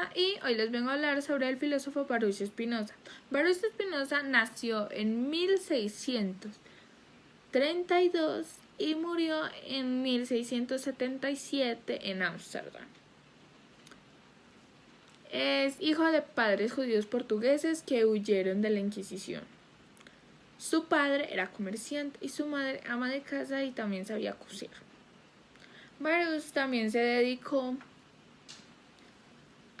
Hola, y hoy les vengo a hablar sobre el filósofo Baruch Spinoza. Baruch Spinoza nació en 1632 y murió en 1677 en Ámsterdam. Es hijo de padres judíos portugueses que huyeron de la Inquisición. Su padre era comerciante y su madre ama de casa y también sabía coser. Baruch también se dedicó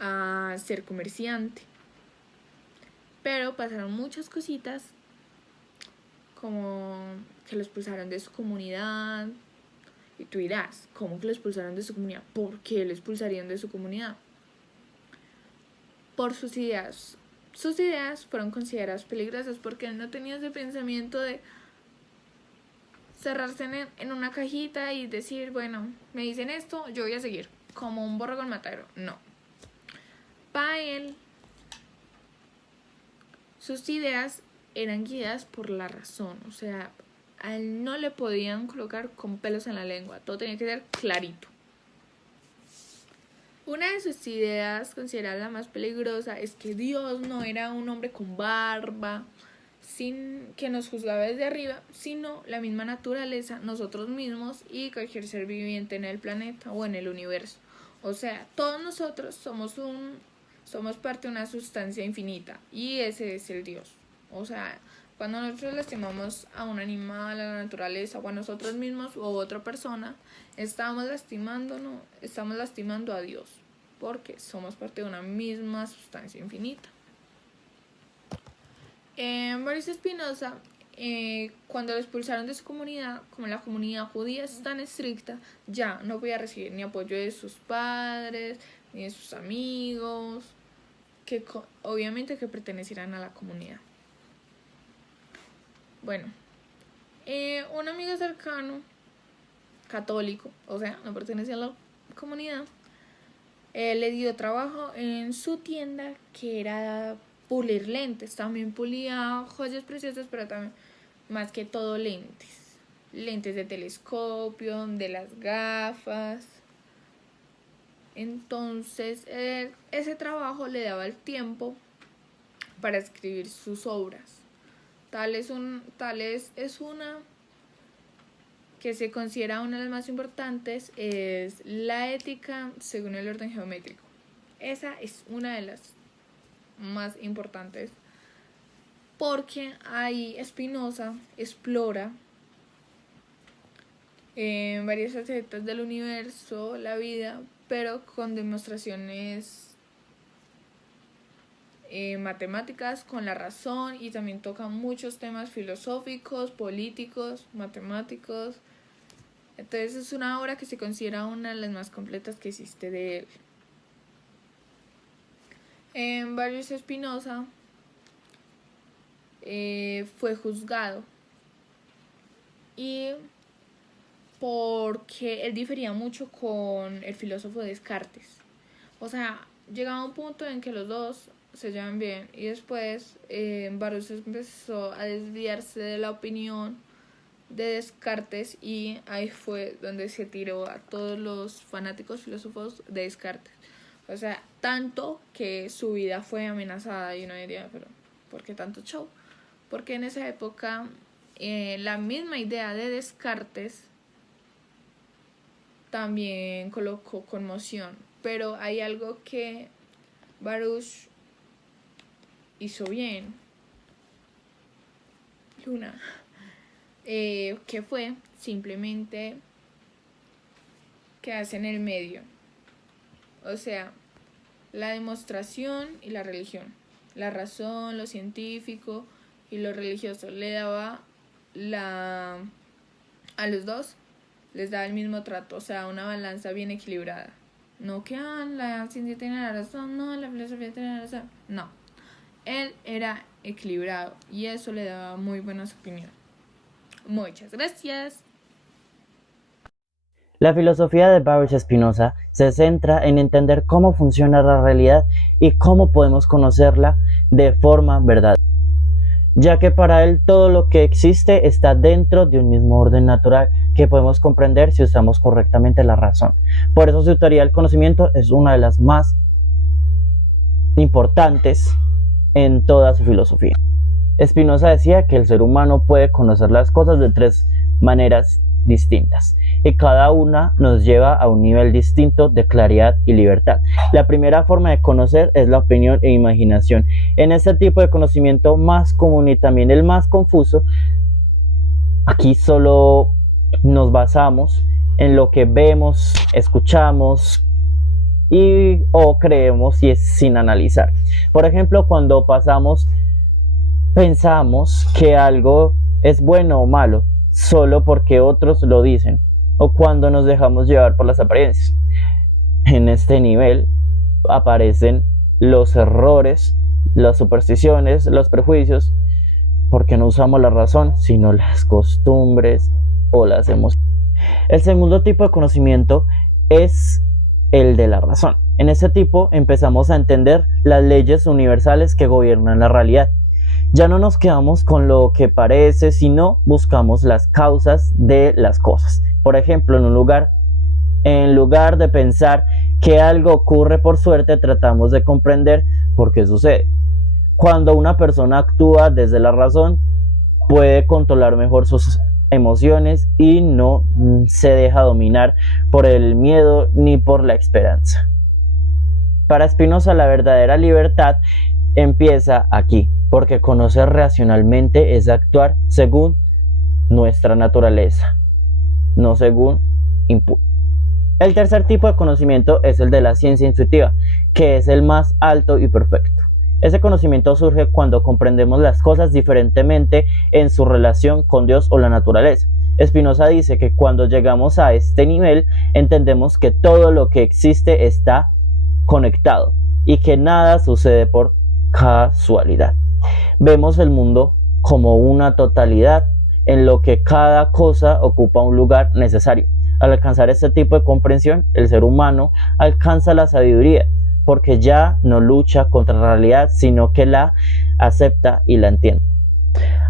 a ser comerciante, pero pasaron muchas cositas, como que lo expulsaron de su comunidad. Y tú dirás, ¿cómo que lo expulsaron de su comunidad? ¿Por qué lo expulsarían de su comunidad? Por sus ideas. Sus ideas fueron consideradas peligrosas porque él no tenía ese pensamiento de cerrarse en una cajita y decir, bueno, me dicen esto, yo voy a seguir, como un borrego al matadero. No. Para él, sus ideas eran guiadas por la razón, o sea, a él no le podían colocar con pelos en la lengua, todo tenía que ser clarito. Una de sus ideas, considerada la más peligrosa, es que Dios no era un hombre con barba, sin que nos juzgaba desde arriba, sino la misma naturaleza, nosotros mismos y cualquier ser viviente en el planeta o en el universo. O sea, todos nosotros somos parte de una sustancia infinita y ese es el Dios. O sea, cuando nosotros lastimamos a un animal, a la naturaleza o a nosotros mismos o a otra persona, estamos lastimando a Dios, porque somos parte de una misma sustancia infinita. Baruch Spinoza, cuando lo expulsaron de su comunidad, como la comunidad judía es tan estricta, ya no podía recibir ni apoyo de sus padres, ni de sus amigos, que obviamente que pertenecieran a la comunidad. Bueno, un amigo cercano, católico, o sea, no pertenecía a la comunidad, le dio trabajo en su tienda, que era pulir lentes. También pulía joyas preciosas, pero también, más que todo, lentes de telescopio, de las gafas. Entonces ese trabajo le daba el tiempo para escribir sus obras. Tal es una que se considera una de las más importantes, es la ética según el orden geométrico. Esa es una de las más importantes porque ahí Spinoza explora varias facetas del universo, la vida, pero con demostraciones matemáticas, con la razón, y también toca muchos temas filosóficos, políticos, matemáticos. Entonces es una obra que se considera una de las más completas que existe de él. Baruch Spinoza fue juzgado y porque él difería mucho con el filósofo Descartes. O sea, llegaba un punto en que los dos se llevan bien y después Baruch empezó a desviarse de la opinión de Descartes y ahí fue donde se tiró a todos los fanáticos filósofos de Descartes. O sea, tanto que su vida fue amenazada y uno diría, pero ¿por qué tanto show? Porque en esa época la misma idea de Descartes también colocó conmoción, pero hay algo que Baruch hizo bien, Luna, que fue simplemente quedarse en el medio. O sea, la demostración y la religión, la razón, lo científico y lo religioso, le daba a los dos les daba el mismo trato, o sea, una balanza bien equilibrada. No que la ciencia tiene la razón, no, la filosofía tiene la razón. No, él era equilibrado y eso le daba muy buenas opiniones. Muchas gracias. La filosofía de Baruch Spinoza se centra en entender cómo funciona la realidad y cómo podemos conocerla de forma verdadera, ya que para él todo lo que existe está dentro de un mismo orden natural que podemos comprender si usamos correctamente la razón. Por eso su teoría del conocimiento es una de las más importantes en toda su filosofía. Spinoza decía que el ser humano puede conocer las cosas de tres maneras distintas y cada una nos lleva a un nivel distinto de claridad y libertad. La primera forma de conocer es la opinión e imaginación. En este tipo de conocimiento más común y también el más confuso, aquí solo nos basamos en lo que vemos, escuchamos o creemos y es sin analizar. Por ejemplo, cuando pensamos que algo es bueno o malo solo porque otros lo dicen, o cuando nos dejamos llevar por las apariencias. En este nivel aparecen los errores, las supersticiones, los prejuicios, porque no usamos la razón, sino las costumbres o las emociones. El segundo tipo de conocimiento es el de la razón. En este tipo empezamos a entender las leyes universales que gobiernan la realidad. Ya no nos quedamos con lo que parece, sino buscamos las causas de las cosas. Por ejemplo, en lugar de pensar que algo ocurre por suerte, tratamos de comprender por qué sucede. Cuando una persona actúa desde la razón, puede controlar mejor sus emociones y no se deja dominar por el miedo ni por la esperanza. Para Spinoza, la verdadera libertad empieza aquí, porque conocer racionalmente es actuar según nuestra naturaleza, no según impulso. El tercer tipo de conocimiento es el de la ciencia intuitiva, que es el más alto y perfecto. Ese conocimiento surge cuando comprendemos las cosas diferentemente en su relación con Dios o la naturaleza. Spinoza dice que cuando llegamos a este nivel, entendemos que todo lo que existe está conectado y que nada sucede por casualidad. Vemos el mundo como una totalidad en lo que cada cosa ocupa un lugar necesario. Al alcanzar este tipo de comprensión, el ser humano alcanza la sabiduría, porque ya no lucha contra la realidad, sino que la acepta y la entiende.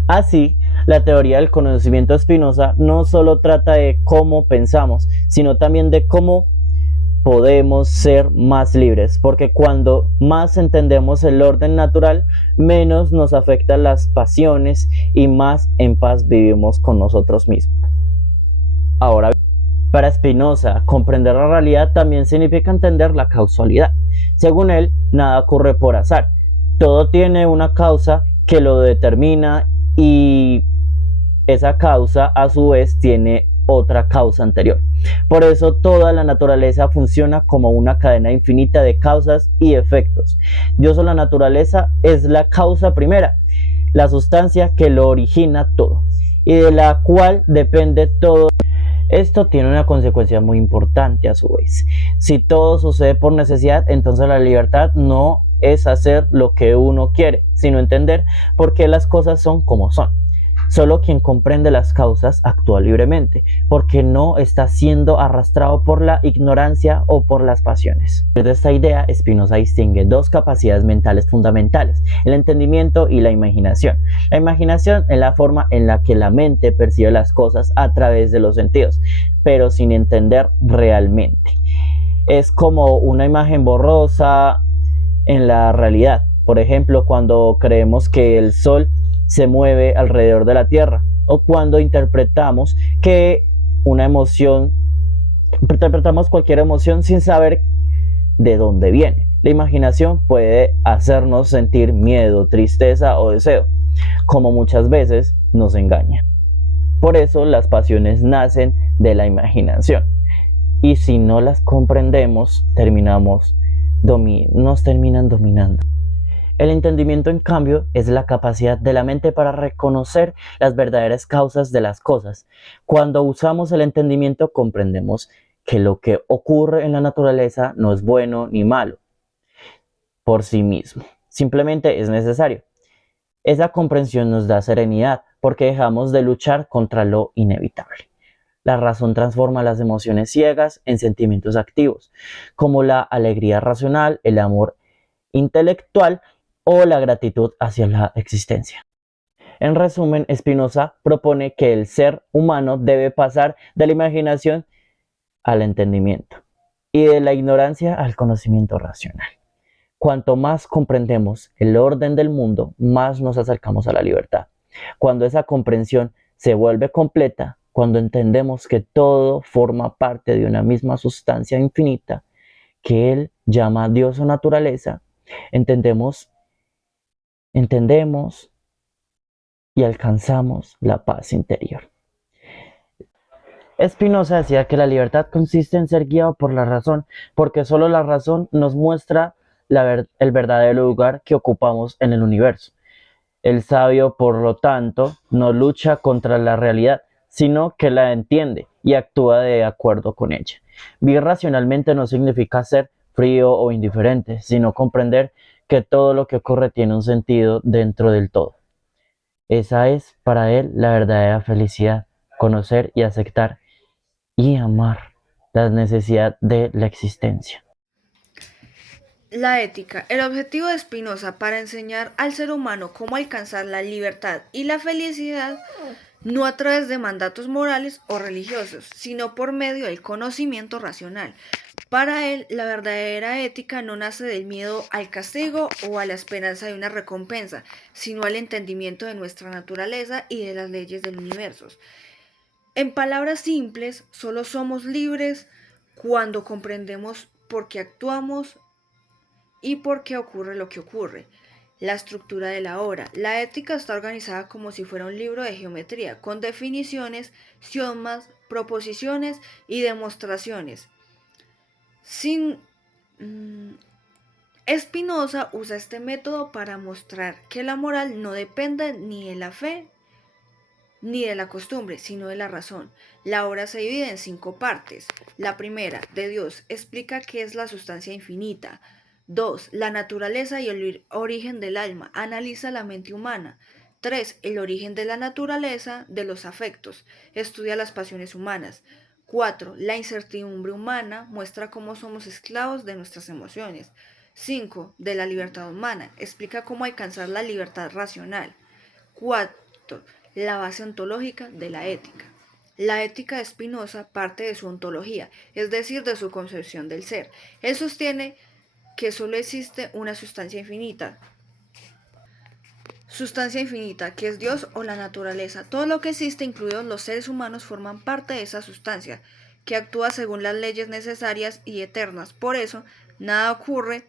Así, la teoría del conocimiento de Spinoza no solo trata de cómo pensamos, sino también de cómo podemos ser más libres, porque cuando más entendemos el orden natural, menos nos afectan las pasiones y más en paz vivimos con nosotros mismos. Ahora, para Spinoza, comprender la realidad también significa entender la causalidad. Según él, nada ocurre por azar. Todo tiene una causa que lo determina y esa causa a su vez tiene otra causa anterior. Por eso toda la naturaleza funciona como una cadena infinita de causas y efectos. Dios o la naturaleza es la causa primera, la sustancia que lo origina todo y de la cual depende todo. Esto tiene una consecuencia muy importante a su vez. Si todo sucede por necesidad, entonces la libertad no es hacer lo que uno quiere, sino entender por qué las cosas son como son. Solo quien comprende las causas actúa libremente, porque no está siendo arrastrado por la ignorancia o por las pasiones. De esta idea, Spinoza distingue dos capacidades mentales fundamentales, el entendimiento y la imaginación. La imaginación es la forma en la que la mente percibe las cosas a través de los sentidos, pero sin entender realmente. Es como una imagen borrosa en la realidad. Por ejemplo, cuando creemos que el sol se mueve alrededor de la Tierra, o cuando interpretamos cualquier emoción sin saber de dónde viene. La imaginación puede hacernos sentir miedo, tristeza o deseo, como muchas veces nos engaña. Por eso las pasiones nacen de la imaginación, y si no las comprendemos, nos terminan dominando. El entendimiento, en cambio, es la capacidad de la mente para reconocer las verdaderas causas de las cosas. Cuando usamos el entendimiento, comprendemos que lo que ocurre en la naturaleza no es bueno ni malo por sí mismo, simplemente es necesario. Esa comprensión nos da serenidad porque dejamos de luchar contra lo inevitable. La razón transforma las emociones ciegas en sentimientos activos, como la alegría racional, el amor intelectual o la gratitud hacia la existencia. En resumen, Spinoza propone que el ser humano debe pasar de la imaginación al entendimiento y de la ignorancia al conocimiento racional. Cuanto más comprendemos el orden del mundo, más nos acercamos a la libertad. Cuando esa comprensión se vuelve completa, cuando entendemos que todo forma parte de una misma sustancia infinita, que Él llama Dios o naturaleza, entendemos y alcanzamos la paz interior. Spinoza decía que la libertad consiste en ser guiado por la razón, porque solo la razón nos muestra el verdadero lugar que ocupamos en el universo. El sabio, por lo tanto, no lucha contra la realidad, sino que la entiende y actúa de acuerdo con ella. Vivir racionalmente no significa ser frío o indiferente, sino comprender que todo lo que ocurre tiene un sentido dentro del todo. Esa es para él la verdadera felicidad, conocer y aceptar y amar la necesidad de la existencia. La ética. El objetivo de Spinoza para enseñar al ser humano cómo alcanzar la libertad y la felicidad no a través de mandatos morales o religiosos, sino por medio del conocimiento racional. Para él, la verdadera ética no nace del miedo al castigo o a la esperanza de una recompensa, sino al entendimiento de nuestra naturaleza y de las leyes del universo. En palabras simples, solo somos libres cuando comprendemos por qué actuamos y por qué ocurre lo que ocurre. La estructura de la obra. La ética está organizada como si fuera un libro de geometría, con definiciones, axiomas, proposiciones y demostraciones. Spinoza usa este método para mostrar que la moral no depende ni de la fe ni de la costumbre, sino de la razón. La obra se divide en 5 partes. La primera, de Dios, explica qué es la sustancia infinita. 2. La naturaleza y el origen del alma. Analiza la mente humana. 3. El origen de la naturaleza de los afectos. Estudia las pasiones humanas. 4. La incertidumbre humana muestra cómo somos esclavos de nuestras emociones. 5. De la libertad humana. Explica cómo alcanzar la libertad racional. 4. La base ontológica de la ética. La ética de Spinoza parte de su ontología, es decir, de su concepción del ser. Él sostiene que solo existe una sustancia infinita, que es Dios o la naturaleza. Todo lo que existe, incluidos los seres humanos, forman parte de esa sustancia, que actúa según las leyes necesarias y eternas. Por eso, nada ocurre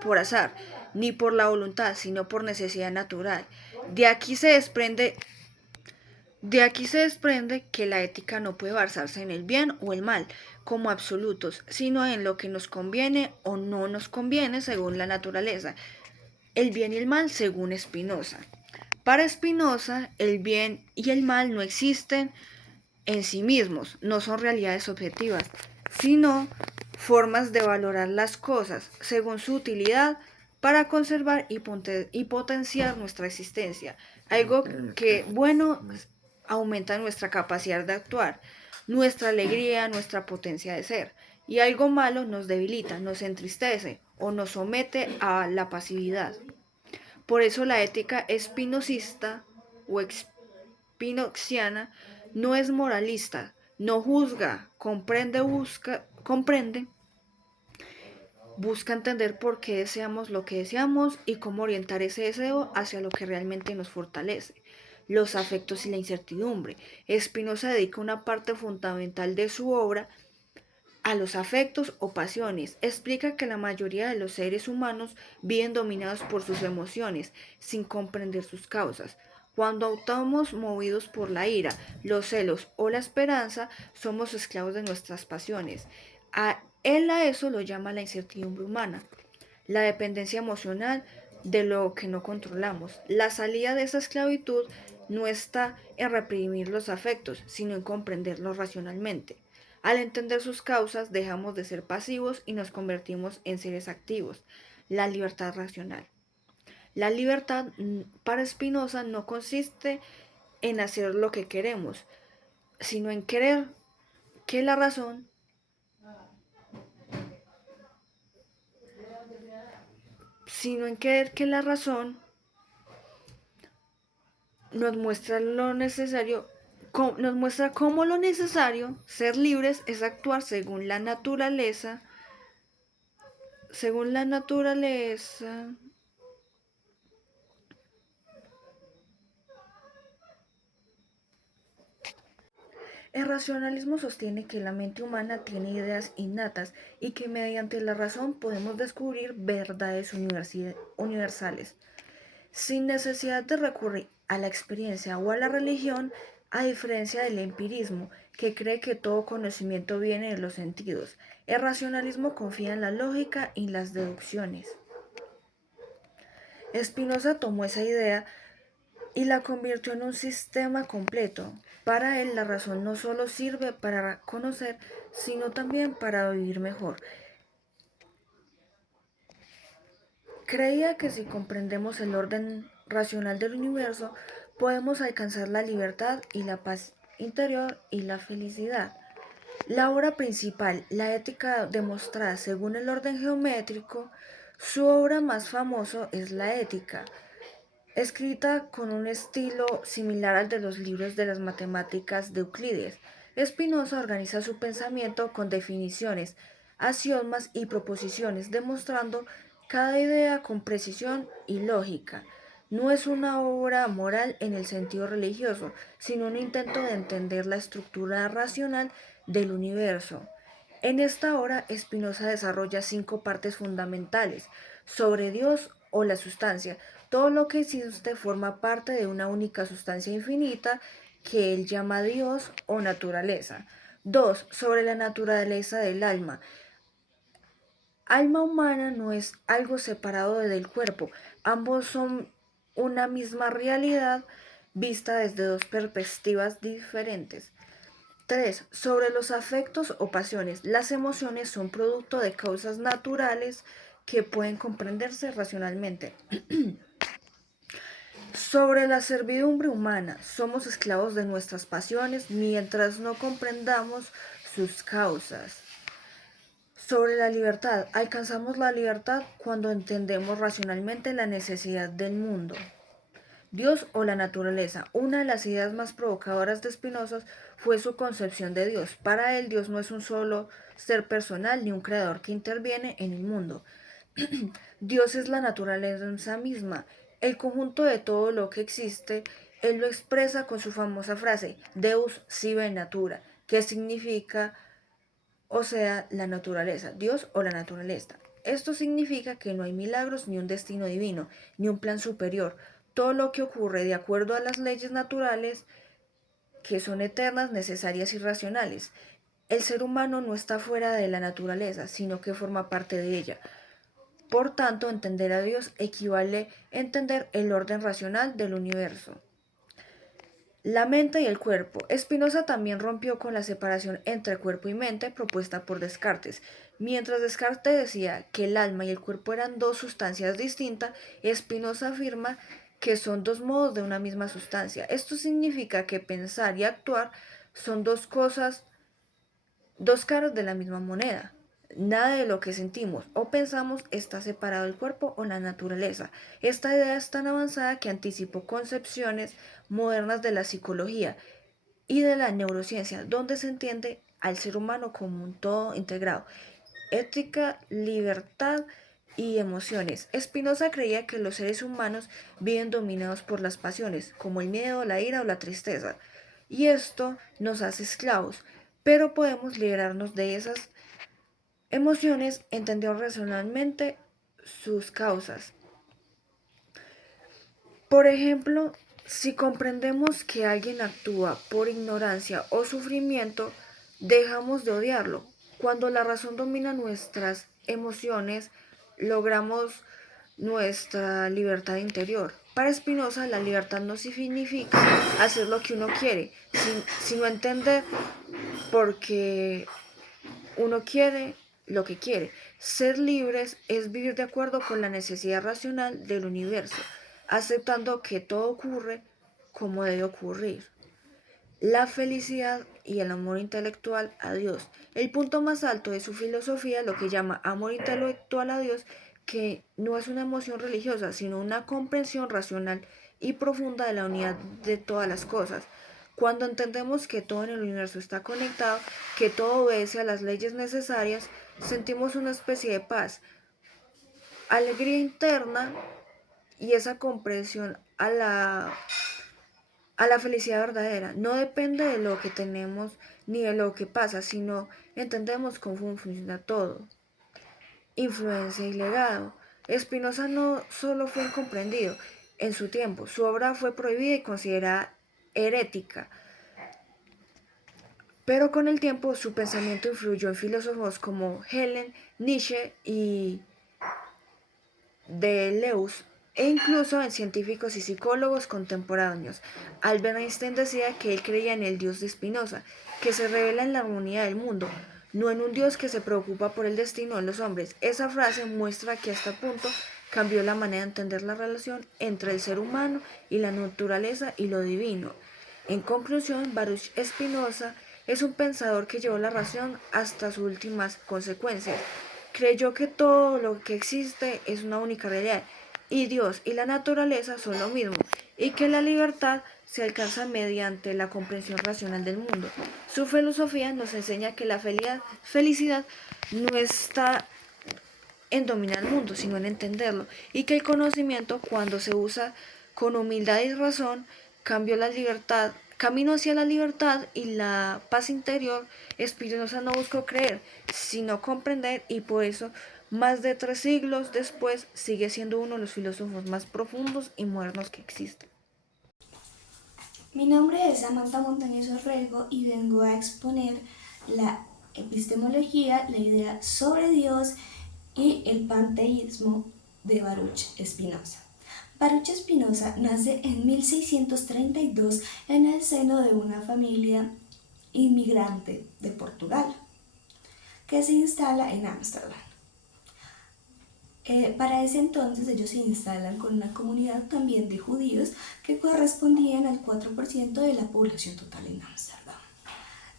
por azar, ni por la voluntad, sino por necesidad natural. De aquí se desprende que la ética no puede basarse en el bien o el mal como absolutos, sino en lo que nos conviene o no nos conviene según la naturaleza. El bien y el mal según Spinoza. Para Spinoza, el bien y el mal no existen en sí mismos, no son realidades objetivas, sino formas de valorar las cosas según su utilidad para conservar y potenciar nuestra existencia. Algo que, bueno, aumenta nuestra capacidad de actuar, nuestra alegría, nuestra potencia de ser. Y algo malo nos debilita, nos entristece o nos somete a la pasividad. Por eso la ética espinocista o spinoziana no es moralista, no juzga, busca entender por qué deseamos lo que deseamos y cómo orientar ese deseo hacia lo que realmente nos fortalece, los afectos y la incertidumbre. Spinoza dedica una parte fundamental de su obra a los afectos o pasiones. Explica que la mayoría de los seres humanos viven dominados por sus emociones, sin comprender sus causas. Cuando actuamos movidos por la ira, los celos o la esperanza, somos esclavos de nuestras pasiones. Él a eso lo llama la incertidumbre humana, la dependencia emocional de lo que no controlamos. La salida de esa esclavitud no está en reprimir los afectos, sino en comprenderlos racionalmente. Al entender sus causas, dejamos de ser pasivos y nos convertimos en seres activos. La libertad racional. La libertad para Spinoza no consiste en hacer lo que queremos, sino en querer que la razón nos muestra lo necesario, nos muestra cómo lo necesario, ser libres, es actuar según la naturaleza Según la naturaleza, el racionalismo sostiene que la mente humana tiene ideas innatas y que mediante la razón podemos descubrir verdades universales, sin necesidad de recurrir a la experiencia o a la religión, a diferencia del empirismo, que cree que todo conocimiento viene de los sentidos. El racionalismo confía en la lógica y las deducciones. Spinoza tomó esa idea y la convirtió en un sistema completo. Para él la razón no solo sirve para conocer, sino también para vivir mejor. Creía que si comprendemos el orden racional del universo, podemos alcanzar la libertad y la paz interior y la felicidad. La obra principal, la ética demostrada según el orden geométrico, su obra más famosa es la ética, escrita con un estilo similar al de los libros de las matemáticas de Euclides. Spinoza organiza su pensamiento con definiciones, axiomas y proposiciones, demostrando cada idea con precisión y lógica. No es una obra moral en el sentido religioso, sino un intento de entender la estructura racional del universo. En esta obra, Spinoza desarrolla 5 partes fundamentales sobre Dios o la sustancia. Todo lo que existe forma parte de una única sustancia infinita que él llama Dios o naturaleza. 2. Sobre la naturaleza del alma. Alma humana no es algo separado del cuerpo. Ambos son una misma realidad vista desde dos perspectivas diferentes. 3. Sobre los afectos o pasiones. Las emociones son producto de causas naturales que pueden comprenderse racionalmente. Sobre la servidumbre humana. Somos esclavos de nuestras pasiones mientras no comprendamos sus causas. Sobre la libertad. Alcanzamos la libertad cuando entendemos racionalmente la necesidad del mundo. Dios o la naturaleza. Una de las ideas más provocadoras de Spinoza fue su concepción de Dios. Para él, Dios no es un solo ser personal ni un creador que interviene en el mundo. Dios es la naturaleza misma, el conjunto de todo lo que existe. Él lo expresa con su famosa frase, Deus sive natura, que significa, o sea, la naturaleza, Dios o la naturaleza. Esto significa que no hay milagros ni un destino divino, ni un plan superior. Todo lo que ocurre de acuerdo a las leyes naturales, que son eternas, necesarias y racionales. El ser humano no está fuera de la naturaleza, sino que forma parte de ella. Por tanto, entender a Dios equivale a entender el orden racional del universo. La mente y el cuerpo. Spinoza también rompió con la separación entre cuerpo y mente propuesta por Descartes. Mientras Descartes decía que el alma y el cuerpo eran dos sustancias distintas, Spinoza afirma que son dos modos de una misma sustancia. Esto significa que pensar y actuar son dos cosas, dos caras de la misma moneda. Nada de lo que sentimos o pensamos está separado del cuerpo o la naturaleza. Esta idea es tan avanzada que anticipó concepciones modernas de la psicología y de la neurociencia, donde se entiende al ser humano como un todo integrado, ética, libertad y emociones. Spinoza creía que los seres humanos viven dominados por las pasiones, como el miedo, la ira o la tristeza, y esto nos hace esclavos, pero podemos liberarnos de esas emociones entendiendo racionalmente sus causas. Por ejemplo, si comprendemos que alguien actúa por ignorancia o sufrimiento, dejamos de odiarlo. Cuando la razón domina nuestras emociones, logramos nuestra libertad interior. Para Spinoza, la libertad no significa hacer lo que uno quiere, sino entender por qué uno quiere lo que quiere. Ser libres es vivir de acuerdo con la necesidad racional del universo, aceptando que todo ocurre como debe ocurrir. La felicidad y el amor intelectual a Dios. El punto más alto de su filosofía, lo que llama amor intelectual a Dios, que no es una emoción religiosa, sino una comprensión racional y profunda de la unidad de todas las cosas. Cuando entendemos que todo en el universo está conectado, que todo obedece a las leyes necesarias, sentimos una especie de paz, alegría interna y esa comprensión a la felicidad verdadera. No depende de lo que tenemos ni de lo que pasa, sino entendemos cómo funciona todo. Influencia y legado. Spinoza no solo fue incomprendido en su tiempo, su obra fue prohibida y considerada herética, pero con el tiempo su pensamiento influyó en filósofos como Helen, Nietzsche y Deleuze, e incluso en científicos y psicólogos contemporáneos. Albert Einstein decía que él creía en el Dios de Spinoza, que se revela en la armonía del mundo, no en un Dios que se preocupa por el destino de los hombres. Esa frase muestra que hasta punto cambió la manera de entender la relación entre el ser humano y la naturaleza y lo divino. En conclusión, Baruch Spinoza es un pensador que llevó la razón hasta sus últimas consecuencias. Creyó que todo lo que existe es una única realidad y Dios y la naturaleza son lo mismo y que la libertad se alcanza mediante la comprensión racional del mundo. Su filosofía nos enseña que la felicidad no está en dominar el mundo, sino en entenderlo, y que el conocimiento, cuando se usa con humildad y razón, camino hacia la libertad y la paz interior. Spinoza no buscó creer, sino comprender, y por eso, más de 3 siglos después, sigue siendo uno de los filósofos más profundos y modernos que existen. Mi nombre es Samantha Montañez Orrego y vengo a exponer la epistemología, la idea sobre Dios y el panteísmo de Baruch Spinoza. Baruch Spinoza nace en 1632 en el seno de una familia inmigrante de Portugal que se instala en Ámsterdam. Para ese entonces ellos se instalan con una comunidad también de judíos que correspondían al 4% de la población total en Ámsterdam.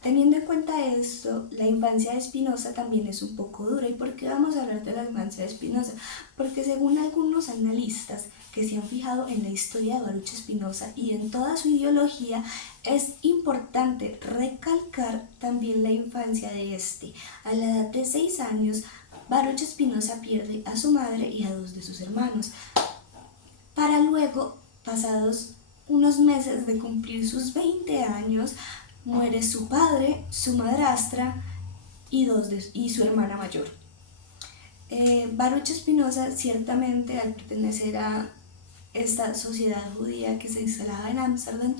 Teniendo en cuenta esto, la infancia de Spinoza también es un poco dura. ¿Y por qué vamos a hablar de la infancia de Spinoza? Porque según algunos analistas que se han fijado en la historia de Baruch Spinoza y en toda su ideología, es importante recalcar también la infancia de este. A la edad de 6 años, Baruch Spinoza pierde a su madre y a 2 de sus hermanos, para luego, pasados unos meses de cumplir sus 20 años, muere su padre, su madrastra y su hermana mayor. Baruch Spinoza, ciertamente, al pertenecer a esta sociedad judía que se instalaba en Ámsterdam,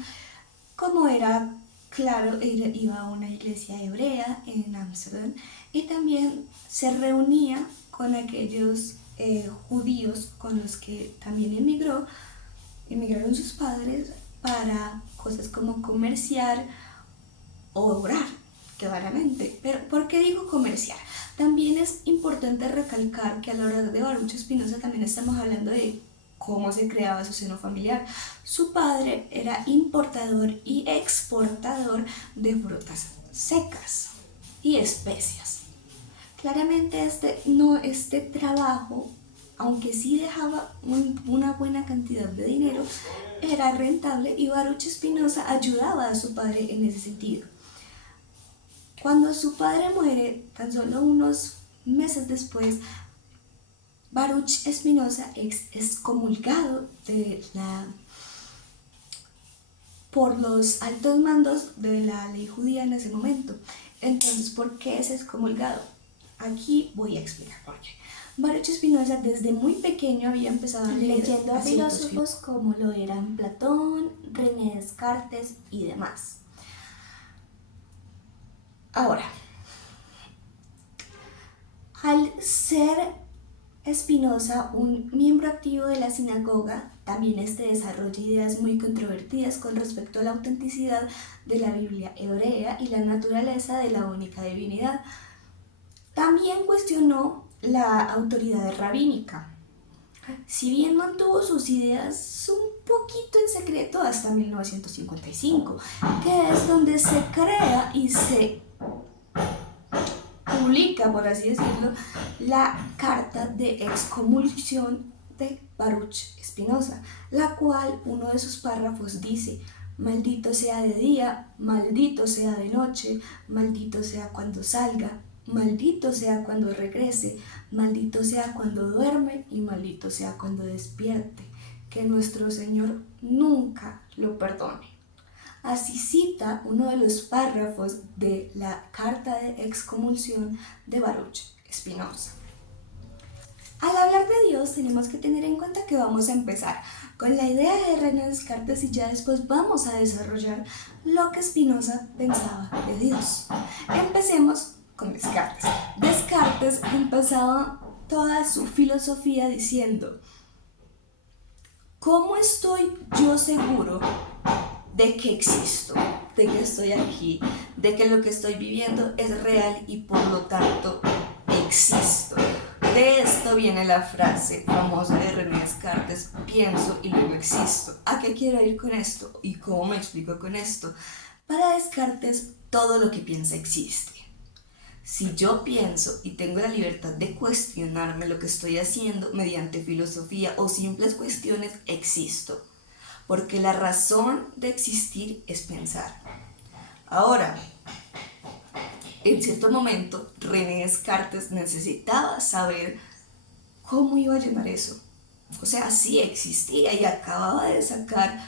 como era claro, iba a una iglesia hebrea en Ámsterdam y también se reunía con aquellos judíos con los que también emigraron sus padres para cosas como comerciar o orar, claramente. Pero ¿por qué digo comerciar? También es importante recalcar que a la hora de Baruch Spinoza también estamos hablando de cómo se creaba su seno familiar. Su padre era importador y exportador de frutas secas y especias. Claramente este trabajo, aunque sí dejaba una buena cantidad de dinero, era rentable y Baruch Spinoza ayudaba a su padre en ese sentido. Cuando su padre muere, tan solo unos meses después, Baruch Spinoza es excomulgado por los altos mandos de la ley judía en ese momento. Entonces, ¿por qué es excomulgado? Aquí voy a explicar por qué. Baruch Spinoza desde muy pequeño había empezado a leer leyendo a filósofos como lo eran Platón, René Descartes y demás. Ahora, al ser Spinoza un miembro activo de la sinagoga, también desarrolla ideas muy controvertidas con respecto a la autenticidad de la Biblia hebrea y la naturaleza de la única divinidad. También cuestionó la autoridad rabínica. Si bien mantuvo sus ideas un poquito en secreto hasta 1955, que es donde se crea y se publica, por así decirlo, la carta de excomulgación de Baruch Spinoza, la cual uno de sus párrafos dice: maldito sea de día, maldito sea de noche, maldito sea cuando salga, maldito sea cuando regrese, maldito sea cuando duerme y maldito sea cuando despierte, que nuestro Señor nunca lo perdone. Así cita uno de los párrafos de la carta de excomulsión de Baruch Spinoza. Al hablar de Dios tenemos que tener en cuenta que vamos a empezar con la idea de René Descartes y ya después vamos a desarrollar lo que Spinoza pensaba de Dios. Empecemos con Descartes. Descartes empezaba toda su filosofía diciendo: ¿cómo estoy yo seguro de que existo, de que estoy aquí, de que lo que estoy viviendo es real y por lo tanto existo? De esto viene la frase famosa de René Descartes: pienso y luego existo. ¿A qué quiero ir con esto? ¿Y cómo me explico con esto? Para Descartes, todo lo que piensa existe. Si yo pienso y tengo la libertad de cuestionarme lo que estoy haciendo mediante filosofía o simples cuestiones, existo. Porque la razón de existir es pensar. Ahora, en cierto momento, René Descartes necesitaba saber cómo iba a llenar eso. O sea, sí existía y acababa de sacar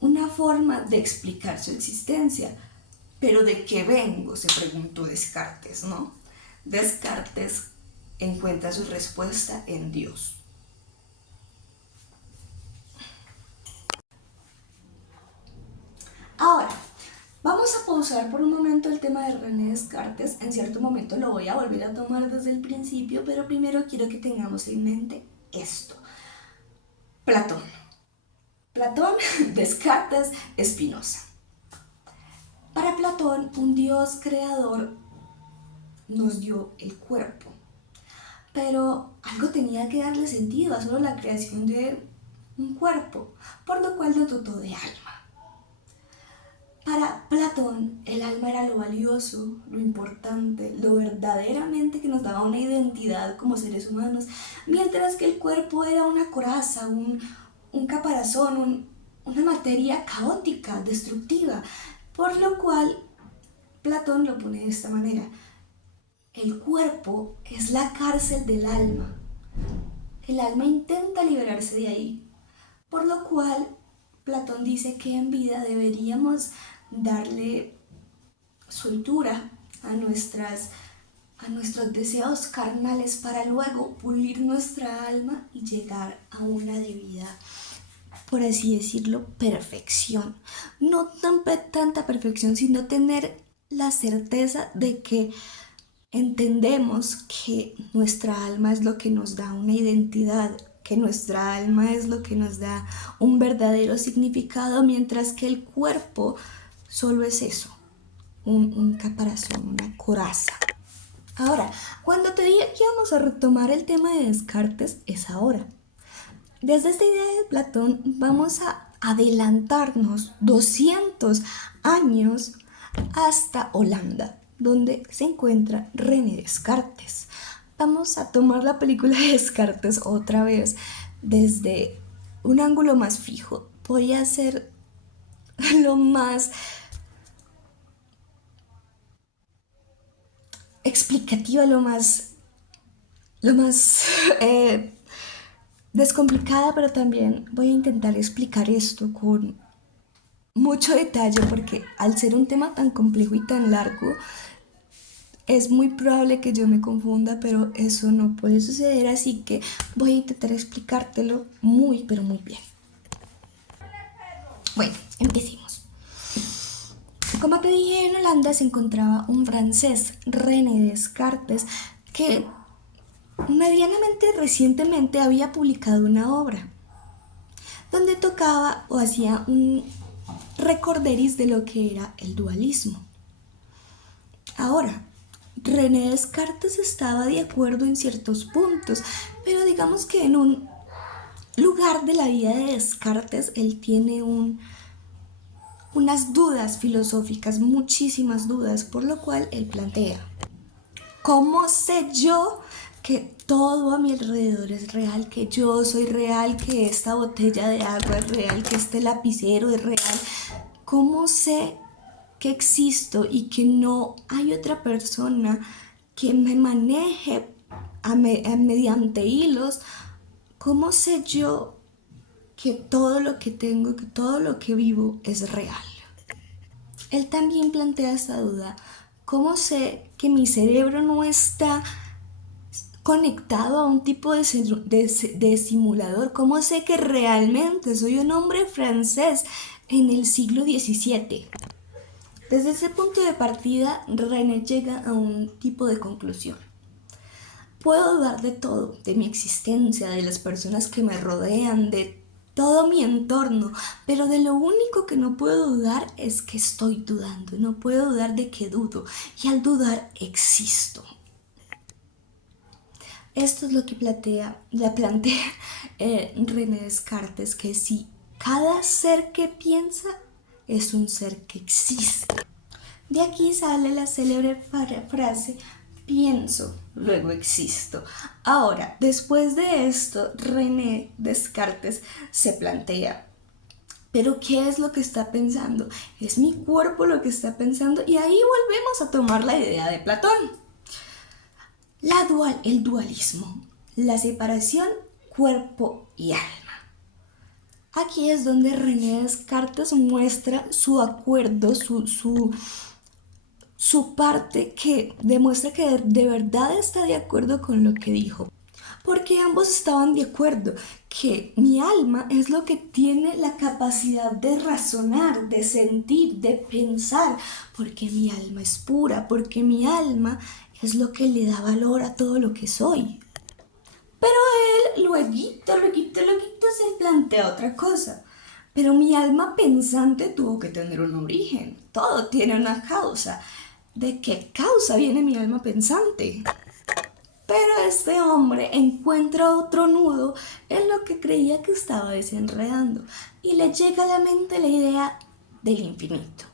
una forma de explicar su existencia. ¿Pero de qué vengo?, se preguntó Descartes, ¿no? Descartes encuentra su respuesta en Dios. Ahora, vamos a pausar por un momento el tema de René Descartes. En cierto momento lo voy a volver a tomar desde el principio, pero primero quiero que tengamos en mente esto. Platón, Descartes, Spinoza. Para Platón, un Dios creador nos dio el cuerpo, pero algo tenía que darle sentido a solo la creación de un cuerpo, por lo cual lo dotó de alma. Para Platón, el alma era lo valioso, lo importante, lo verdaderamente que nos daba una identidad como seres humanos, mientras que el cuerpo era una coraza, un caparazón, una materia caótica, destructiva, por lo cual Platón lo pone de esta manera: el cuerpo es la cárcel del alma. El alma intenta liberarse de ahí, por lo cual Platón dice que en vida deberíamos darle soltura a nuestros deseos carnales para luego pulir nuestra alma y llegar a una debida, por así decirlo, perfección. No tanta perfección, sino tener la certeza de que entendemos que nuestra alma es lo que nos da una identidad, que nuestra alma es lo que nos da un verdadero significado, mientras que el cuerpo solo es eso, un caparazón, una coraza. Ahora, cuando te dije que íbamos a retomar el tema de Descartes, es ahora. Desde esta idea de Platón vamos a adelantarnos 200 años hasta Holanda, donde se encuentra René Descartes. Vamos a tomar la película de Descartes otra vez desde un ángulo más fijo. Voy a hacer lo más explicativa, lo más descomplicada, pero también voy a intentar explicar esto con mucho detalle, porque al ser un tema tan complejo y tan largo, es muy probable que yo me confunda, pero eso no puede suceder, así que voy a intentar explicártelo muy, pero muy bien. Bueno, empecemos. Como te dije, en Holanda se encontraba un francés, René Descartes, que medianamente recientemente había publicado una obra donde tocaba o hacía un recorderis de lo que era el dualismo. Ahora, René Descartes estaba de acuerdo en ciertos puntos, pero digamos que en un lugar de la vida de Descartes él tiene unas dudas filosóficas, muchísimas dudas, por lo cual él plantea: ¿cómo sé yo que todo a mi alrededor es real, que yo soy real, que esta botella de agua es real, que este lapicero es real? ¿Cómo sé que existo y que no hay otra persona que me maneje mediante hilos, ¿cómo sé yo que todo lo que tengo, que todo lo que vivo es real? Él también plantea esta duda. ¿Cómo sé que mi cerebro no está conectado a un tipo de simulador? ¿Cómo sé que realmente soy un hombre francés en el siglo XVII? Desde ese punto de partida, René llega a un tipo de conclusión. Puedo dudar de todo, de mi existencia, de las personas que me rodean, de todo mi entorno, pero de lo único que no puedo dudar es que estoy dudando. No puedo dudar de que dudo, y al dudar existo. Esto es lo que plantea René Descartes, que si cada ser que piensa es un ser que existe. De aquí sale la célebre frase: pienso, luego existo. Ahora, después de esto, René Descartes se plantea: ¿pero qué es lo que está pensando? ¿Es mi cuerpo lo que está pensando? Y ahí volvemos a tomar la idea de Platón. El dualismo, la separación cuerpo y alma. Aquí es donde René Descartes muestra su acuerdo, su parte que demuestra que de verdad está de acuerdo con lo que dijo. Porque ambos estaban de acuerdo que mi alma es lo que tiene la capacidad de razonar, de sentir, de pensar, porque mi alma es pura, porque mi alma es lo que le da valor a todo lo que soy. Pero él luego se plantea otra cosa. Pero mi alma pensante tuvo que tener un origen. Todo tiene una causa. ¿De qué causa viene mi alma pensante? Pero este hombre encuentra otro nudo en lo que creía que estaba desenredando y le llega a la mente la idea del infinito.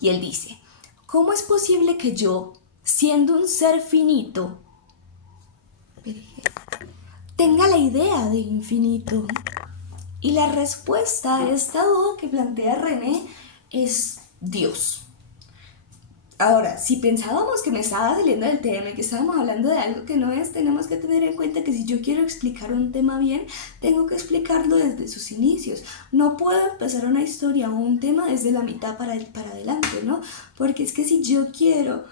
Y él dice: ¿cómo es posible que yo, siendo un ser finito, tenga la idea de infinito? Y la respuesta a esta duda que plantea René es Dios. Ahora, si pensábamos que me estaba saliendo del tema y que estábamos hablando de algo que no es, tenemos que tener en cuenta que si yo quiero explicar un tema bien, tengo que explicarlo desde sus inicios. No puedo empezar una historia o un tema desde la mitad para adelante, ¿no? Porque es que si yo quiero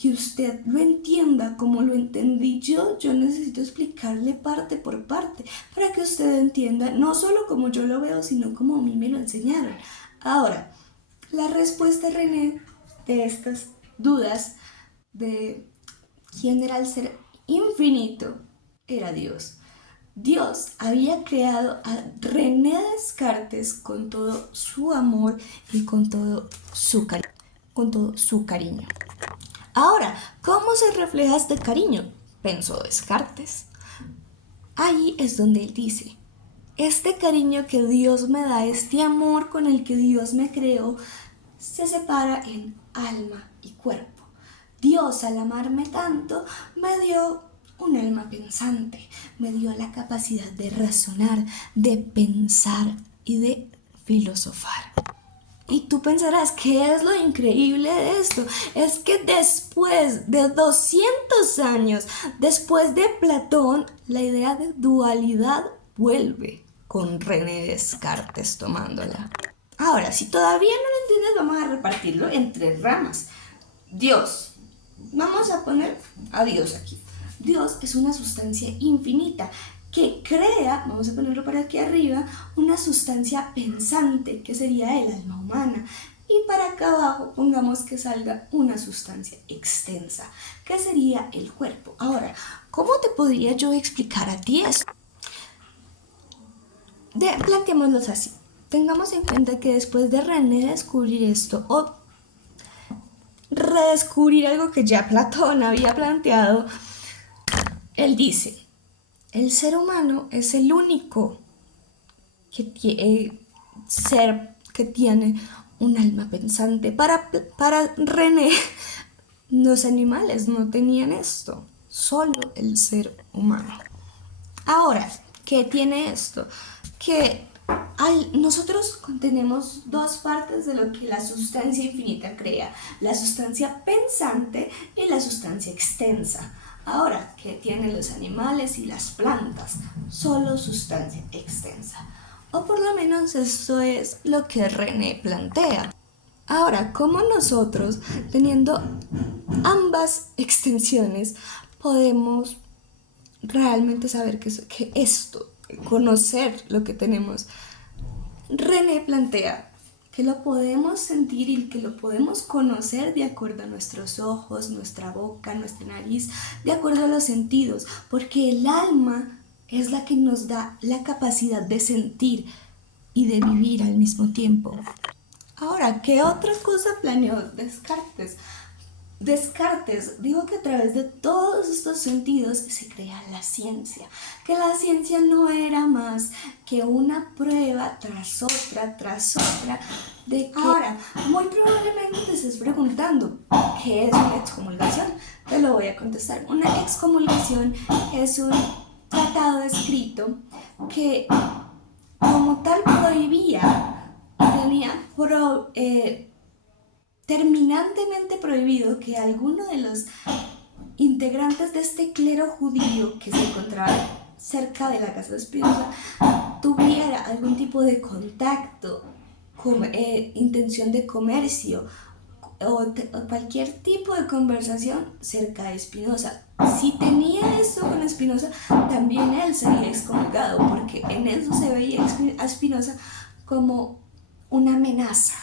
que usted lo entienda como lo entendí yo necesito explicarle parte por parte para que usted entienda no solo como yo lo veo, sino como a mí me lo enseñaron. Ahora, la respuesta, René, de estas dudas de quién era el ser infinito era Dios. Dios había creado a René Descartes con todo su amor y con todo su cariño. Ahora, ¿cómo se refleja este cariño?, pensó Descartes. Ahí es donde él dice: este cariño que Dios me da, este amor con el que Dios me creó, se separa en alma y cuerpo. Dios, al amarme tanto, me dio un alma pensante, me dio la capacidad de razonar, de pensar y de filosofar. Y tú pensarás, ¿qué es lo increíble de esto? Es que después de 200 años, después de Platón, la idea de dualidad vuelve con René Descartes tomándola. Ahora, si todavía no lo entiendes, vamos a repartirlo en 3 ramas. Dios. Vamos a poner a Dios aquí. Dios es una sustancia infinita que crea, vamos a ponerlo para aquí arriba, una sustancia pensante, que sería el alma humana. Y para acá abajo pongamos que salga una sustancia extensa, que sería el cuerpo. Ahora, ¿cómo te podría yo explicar a ti esto? Planteémoslo así. Tengamos en cuenta que después de René descubrir esto, o redescubrir algo que ya Platón había planteado, él dice: el ser humano es el único ser que tiene un alma pensante. Para René, los animales no tenían esto, solo el ser humano. Ahora, ¿qué tiene esto? Que nosotros tenemos 2 partes de lo que la sustancia infinita crea: la sustancia pensante y la sustancia sustancia extensa. Ahora, ¿qué tienen los animales y las plantas? Solo sustancia extensa. O por lo menos esto es lo que René plantea. Ahora, ¿cómo nosotros, teniendo ambas extensiones, podemos realmente saber que esto, conocer lo que tenemos? René plantea que lo podemos sentir y que lo podemos conocer de acuerdo a nuestros ojos, nuestra boca, nuestra nariz, de acuerdo a los sentidos, porque el alma es la que nos da la capacidad de sentir y de vivir al mismo tiempo. Ahora, ¿qué otra cosa planeó Descartes? Descartes dijo que a través de todos estos sentidos se crea la ciencia, que la ciencia no era más que una prueba tras otra, de que... Ahora, muy probablemente te estés preguntando, ¿qué es una excomulgación? Te lo voy a contestar. Una excomulgación es un tratado escrito que como tal prohibía y tenía terminantemente prohibido que alguno de los integrantes de este clero judío que se encontraba cerca de la casa de Spinoza tuviera algún tipo de contacto, intención de comercio o cualquier tipo de conversación cerca de Spinoza. Si tenía esto con Spinoza, también él sería excomulgado, porque en eso se veía a Spinoza como una amenaza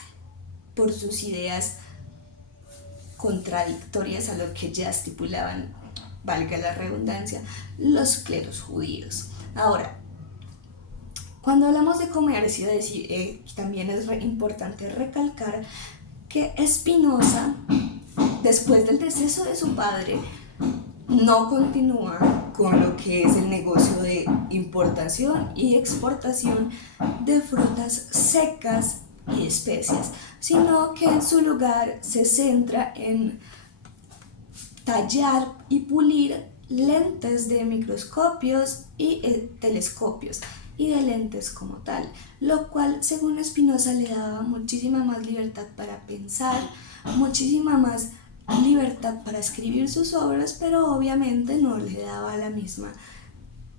por sus ideas contradictorias a lo que ya estipulaban, valga la redundancia, los cleros judíos. Ahora, cuando hablamos de comercio, también es importante recalcar que Spinoza, después del deceso de su padre, no continúa con lo que es el negocio de importación y exportación de frutas secas y especias, sino que en su lugar se centra en tallar y pulir lentes de microscopios y telescopios y de lentes como tal, lo cual según Spinoza le daba muchísima más libertad para pensar, muchísima más libertad para escribir sus obras, pero obviamente no le daba la misma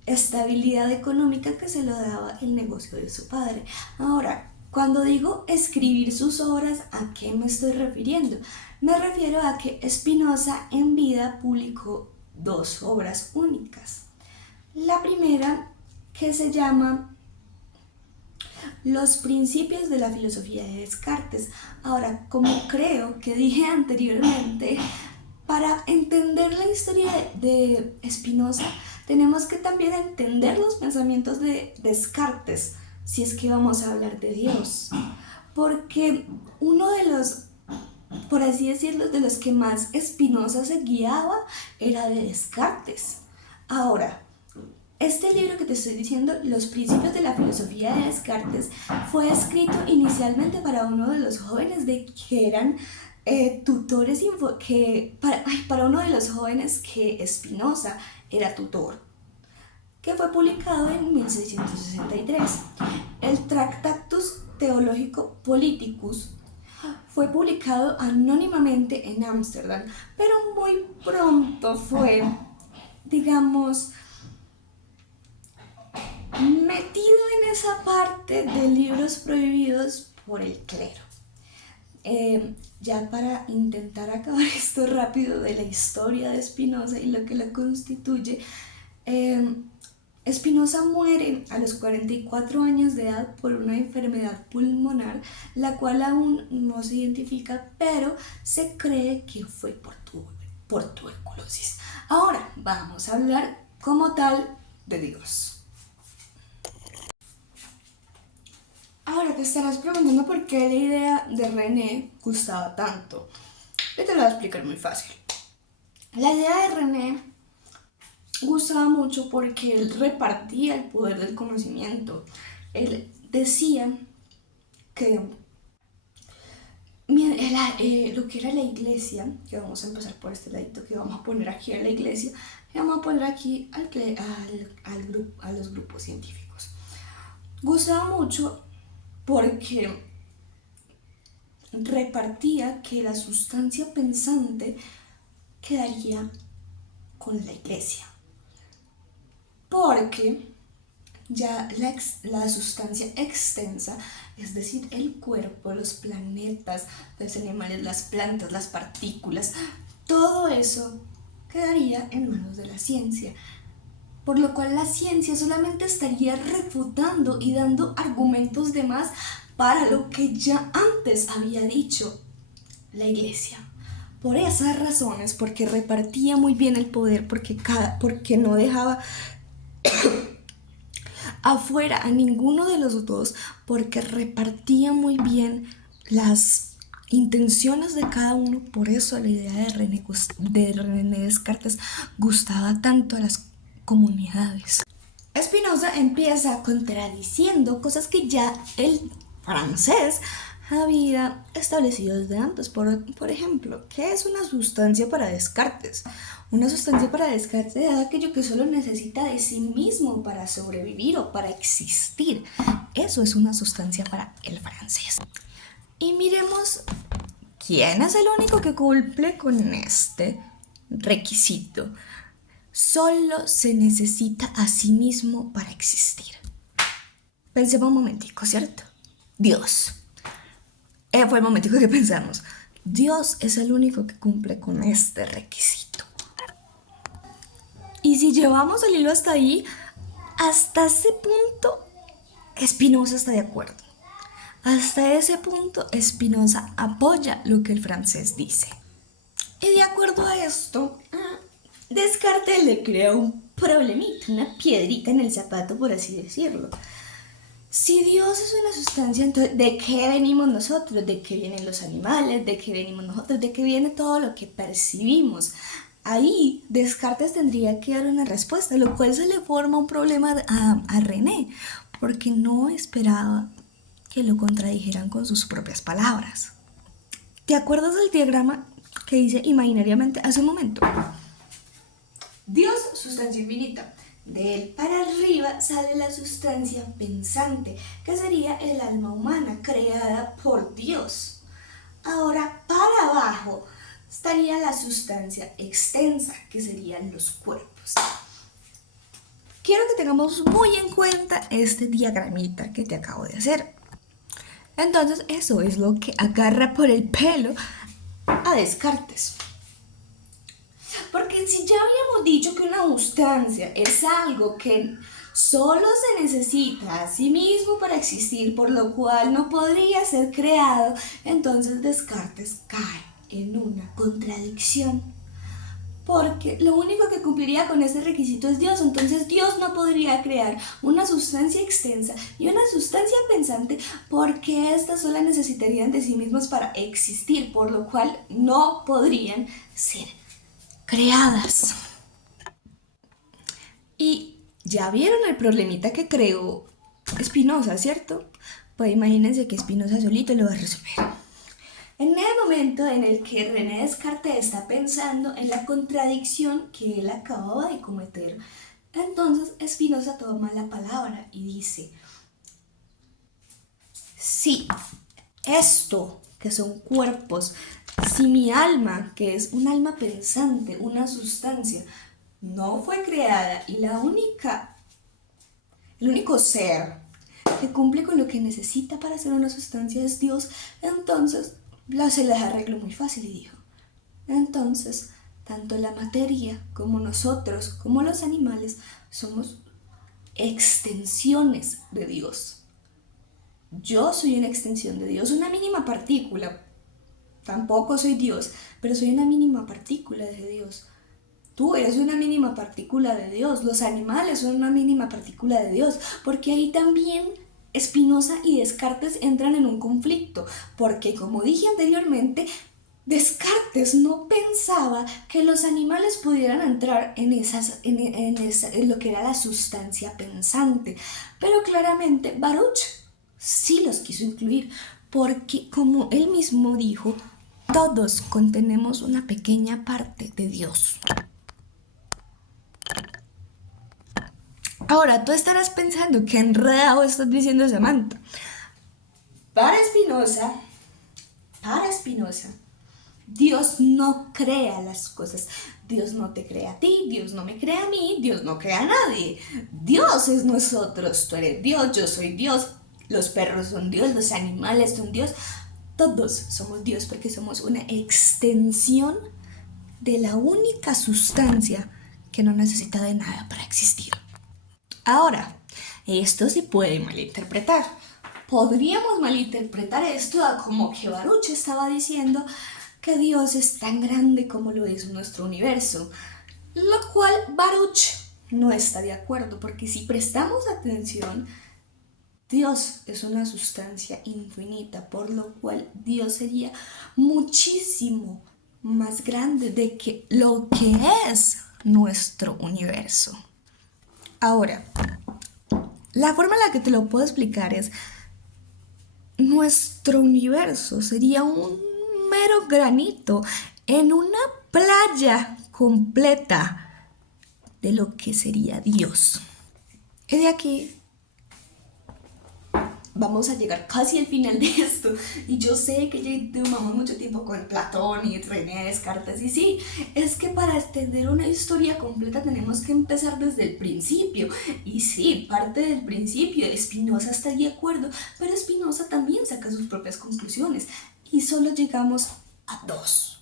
estabilidad económica que se lo daba el negocio de su padre. Ahora, cuando digo escribir sus obras, ¿a qué me estoy refiriendo? Me refiero a que Spinoza en vida publicó 2 obras únicas. La primera, que se llama Los principios de la filosofía de Descartes. Ahora, como creo que dije anteriormente, para entender la historia de Spinoza, tenemos que también entender los pensamientos de Descartes, si es que vamos a hablar de Dios, porque uno de los, por así decirlo, de los que más Spinoza se guiaba era de Descartes. Ahora, este libro que te estoy diciendo, Los principios de la filosofía de Descartes, fue escrito inicialmente para uno de los jóvenes que eran tutores, para uno de los jóvenes que Spinoza era tutor, que fue publicado en 1663. El Tractatus Theologico Politicus fue publicado anónimamente en Ámsterdam, pero muy pronto fue, digamos, metido en esa parte de libros prohibidos por el clero. Ya para intentar acabar esto rápido de la historia de Spinoza y lo que la constituye, Spinoza muere a los 44 años de edad por una enfermedad pulmonar, la cual aún no se identifica, pero se cree que fue por tuberculosis. Ahora vamos a hablar como tal de Dios. Ahora te estarás preguntando por qué la idea de René gustaba tanto. Yo te lo voy a explicar muy fácil. La idea de René gustaba mucho porque él repartía el poder del conocimiento. Él decía que lo que era la iglesia, que vamos a empezar por este ladito, que vamos a poner aquí a la iglesia, y vamos a poner aquí a los grupos científicos. Gustaba mucho porque repartía que la sustancia pensante quedaría con la iglesia. Porque ya la sustancia extensa, es decir, el cuerpo, los planetas, los animales, las plantas, las partículas, todo eso quedaría en manos de la ciencia. Por lo cual la ciencia solamente estaría refutando y dando argumentos de más para lo que ya antes había dicho la iglesia. Por esas razones, porque repartía muy bien el poder, porque no dejaba afuera a ninguno de los dos, porque repartía muy bien las intenciones de cada uno. Por eso la idea de René Descartes gustaba tanto a las comunidades. Spinoza empieza contradiciendo cosas que ya el francés había establecido desde antes. Por ejemplo, ¿qué es una sustancia para Descartes? Una sustancia para Descartes es aquello que solo necesita de sí mismo para sobrevivir o para existir. Eso es una sustancia para el francés. Y miremos quién es el único que cumple con este requisito. Solo se necesita a sí mismo para existir. Pensemos un momentico, ¿cierto? Dios. Fue el momentico que pensamos. Dios es el único que cumple con este requisito. Y si llevamos el hilo hasta ahí, hasta ese punto, Spinoza está de acuerdo. Hasta ese punto, Spinoza apoya lo que el francés dice. Y de acuerdo a esto, Descartes le crea un problemita, una piedrita en el zapato, por así decirlo. Si Dios es una sustancia, entonces, ¿de qué venimos nosotros? ¿De qué vienen los animales? ¿De qué venimos nosotros? ¿De qué viene todo lo que percibimos? Ahí Descartes tendría que dar una respuesta, lo cual se le forma un problema a René, porque no esperaba que lo contradijeran con sus propias palabras. ¿Te acuerdas del diagrama que hice imaginariamente hace un momento? Dios, sustancia infinita. De él para arriba sale la sustancia pensante, que sería el alma humana creada por Dios. Ahora para abajo estaría la sustancia extensa, que serían los cuerpos. Quiero que tengamos muy en cuenta este diagramita que te acabo de hacer. Entonces eso es lo que agarra por el pelo a Descartes. Porque si ya habíamos dicho que una sustancia es algo que solo se necesita a sí mismo para existir, por lo cual no podría ser creado, entonces Descartes cae en una contradicción. Porque lo único que cumpliría con ese requisito es Dios, entonces Dios no podría crear una sustancia extensa y una sustancia pensante, porque estas solo necesitarían de sí mismos para existir, por lo cual no podrían ser creadas. Y ya vieron el problemita que creó Spinoza, ¿cierto? Pues imagínense que Spinoza solito lo va a resolver. En el momento en el que René Descartes está pensando en la contradicción que él acababa de cometer, entonces Spinoza toma la palabra y dice: sí, esto que son cuerpos, si mi alma, que es un alma pensante, una sustancia, no fue creada y el único ser que cumple con lo que necesita para ser una sustancia es Dios, entonces se les arregló muy fácil y dijo: entonces, tanto la materia como nosotros, como los animales, somos extensiones de Dios. Yo soy una extensión de Dios, una mínima partícula. Tampoco soy Dios, pero soy una mínima partícula de Dios. Tú eres una mínima partícula de Dios. Los animales son una mínima partícula de Dios. Porque ahí también Spinoza y Descartes entran en un conflicto. Porque, como dije anteriormente, Descartes no pensaba que los animales pudieran entrar en lo que era la sustancia pensante. Pero claramente Baruch sí los quiso incluir, porque como él mismo dijo, todos contenemos una pequeña parte de Dios. Ahora, tú estarás pensando qué enredado estás diciendo, Samantha. Para Spinoza, Dios no crea las cosas. Dios no te crea a ti, Dios no me crea a mí, Dios no crea a nadie. Dios es nosotros, tú eres Dios, yo soy Dios, los perros son Dios, los animales son Dios. Todos somos Dios porque somos una extensión de la única sustancia que no necesita de nada para existir. Ahora, esto se puede malinterpretar. Podríamos malinterpretar esto a como que Baruch estaba diciendo que Dios es tan grande como lo es nuestro universo, lo cual Baruch no está de acuerdo, porque si prestamos atención, Dios es una sustancia infinita, por lo cual Dios sería muchísimo más grande de que lo que es nuestro universo. Ahora, la forma en la que te lo puedo explicar es: nuestro universo sería un mero granito en una playa completa de lo que sería Dios. Y de aquí vamos a llegar casi al final de esto. Y yo sé que ya tomamos mucho tiempo con Platón y René Descartes. Y sí, es que para entender una historia completa tenemos que empezar desde el principio. Y sí, parte del principio, Spinoza está de acuerdo, pero Spinoza también saca sus propias conclusiones. Y solo llegamos a 2.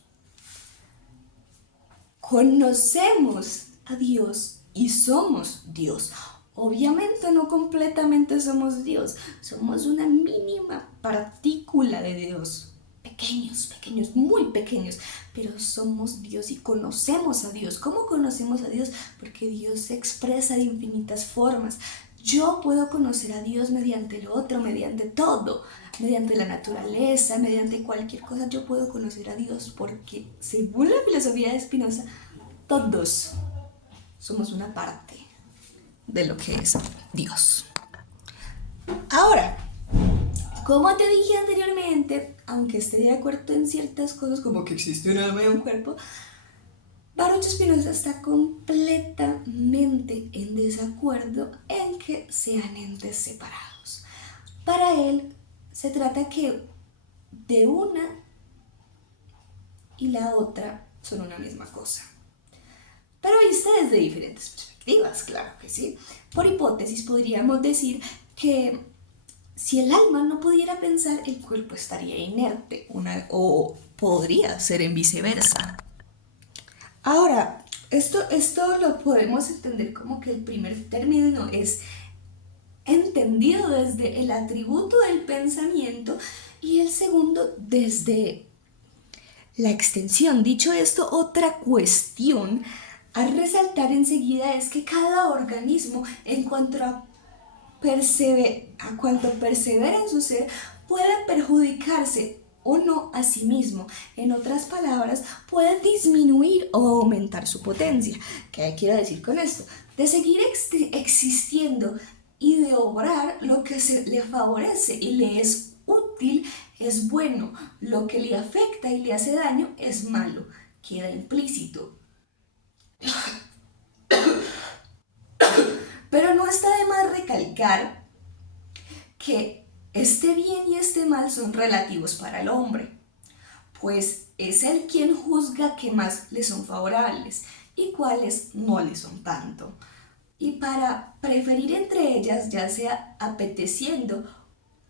Conocemos a Dios y somos Dios. Obviamente no completamente somos Dios, somos una mínima partícula de Dios. Pequeños, muy pequeños, pero somos Dios y conocemos a Dios. ¿Cómo conocemos a Dios? Porque Dios se expresa de infinitas formas. Yo puedo conocer a Dios mediante el otro, mediante todo, mediante la naturaleza, mediante cualquier cosa. Yo puedo conocer a Dios porque, según la filosofía de Spinoza, todos somos una parte de lo que es Dios. Ahora, como te dije anteriormente, aunque esté de acuerdo en ciertas cosas, como que existe un alma y un cuerpo, Baruch Spinoza está completamente en desacuerdo en que sean entes separados. Para él, se trata que de una y la otra son una misma cosa. Pero viste desde diferentes perspectivas, claro que sí. Por hipótesis podríamos decir que si el alma no pudiera pensar, el cuerpo estaría inerte, o podría ser en viceversa. Ahora, esto lo podemos entender como que el primer término es entendido desde el atributo del pensamiento y el segundo desde la extensión. Dicho esto, otra cuestión a resaltar enseguida es que cada organismo, en cuanto persevera en su ser, puede perjudicarse o no a sí mismo. En otras palabras, puede disminuir o aumentar su potencia. ¿Qué quiero decir con esto? De seguir existiendo y de obrar lo que le favorece y le es útil es bueno, lo que le afecta y le hace daño es malo, queda implícito. Pero no está de más recalcar que este bien y este mal son relativos para el hombre, pues es él quien juzga qué más le son favorables y cuáles no le son tanto. Y para preferir entre ellas, ya sea apeteciendo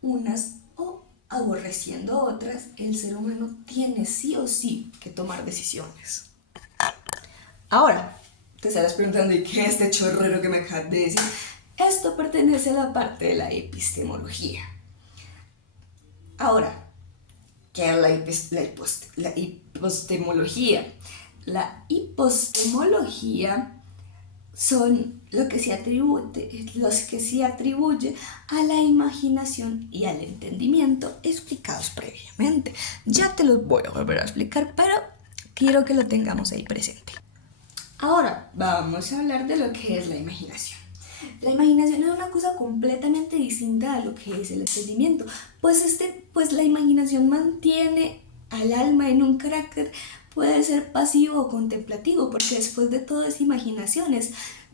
unas o aborreciendo otras, el ser humano tiene sí o sí que tomar decisiones. Ahora, te estarás preguntando, ¿y qué es este chorrero que me acabas de decir? Esto pertenece a la parte de la epistemología. Ahora, ¿qué es la epistemología? La epistemología son los que se atribuye a la imaginación y al entendimiento explicados previamente. Ya te los voy a volver a explicar, pero quiero que lo tengamos ahí presente. Ahora vamos a hablar de lo que es la imaginación. La imaginación es una cosa completamente distinta a lo que es el entendimiento, pues la imaginación mantiene al alma en un carácter, puede ser pasivo o contemplativo, porque después de todo es imaginaciones.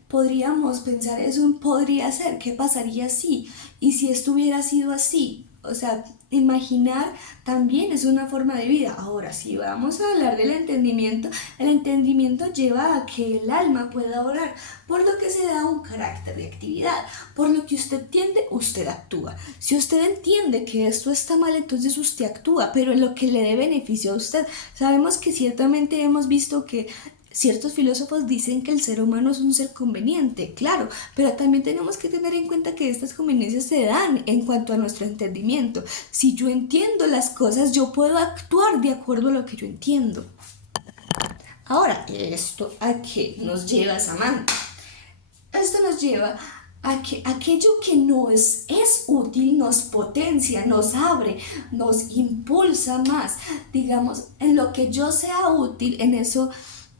Podríamos pensar, eso podría ser, ¿qué pasaría si? Y si esto hubiera sido así, O sea, imaginar también es una forma de vida. Ahora, si vamos a hablar del entendimiento, el entendimiento lleva a que el alma pueda orar, por lo que se da un carácter de actividad. Por lo que usted entiende, usted actúa. Si usted entiende que esto está mal, entonces usted actúa, pero en lo que le dé beneficio a usted. Sabemos que ciertamente hemos visto que ciertos filósofos dicen que el ser humano es un ser conveniente, claro, pero también tenemos que tener en cuenta que estas conveniencias se dan en cuanto a nuestro entendimiento. Si yo entiendo las cosas, yo puedo actuar de acuerdo a lo que yo entiendo. Ahora, ¿esto a qué nos lleva, Samantha? Esto nos lleva a que aquello que nos es útil nos potencia, nos abre, nos impulsa más. Digamos, en lo que yo sea útil, en eso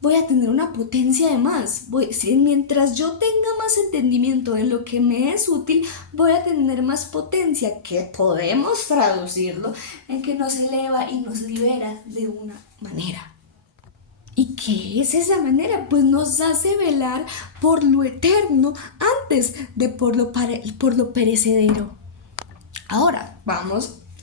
voy a tener una potencia de más. Mientras yo tenga más entendimiento en lo que me es útil, voy a tener más potencia, que podemos traducirlo en que nos eleva y nos libera de una manera. ¿Y qué es esa manera? Pues nos hace velar por lo eterno antes de por lo perecedero. Ahora,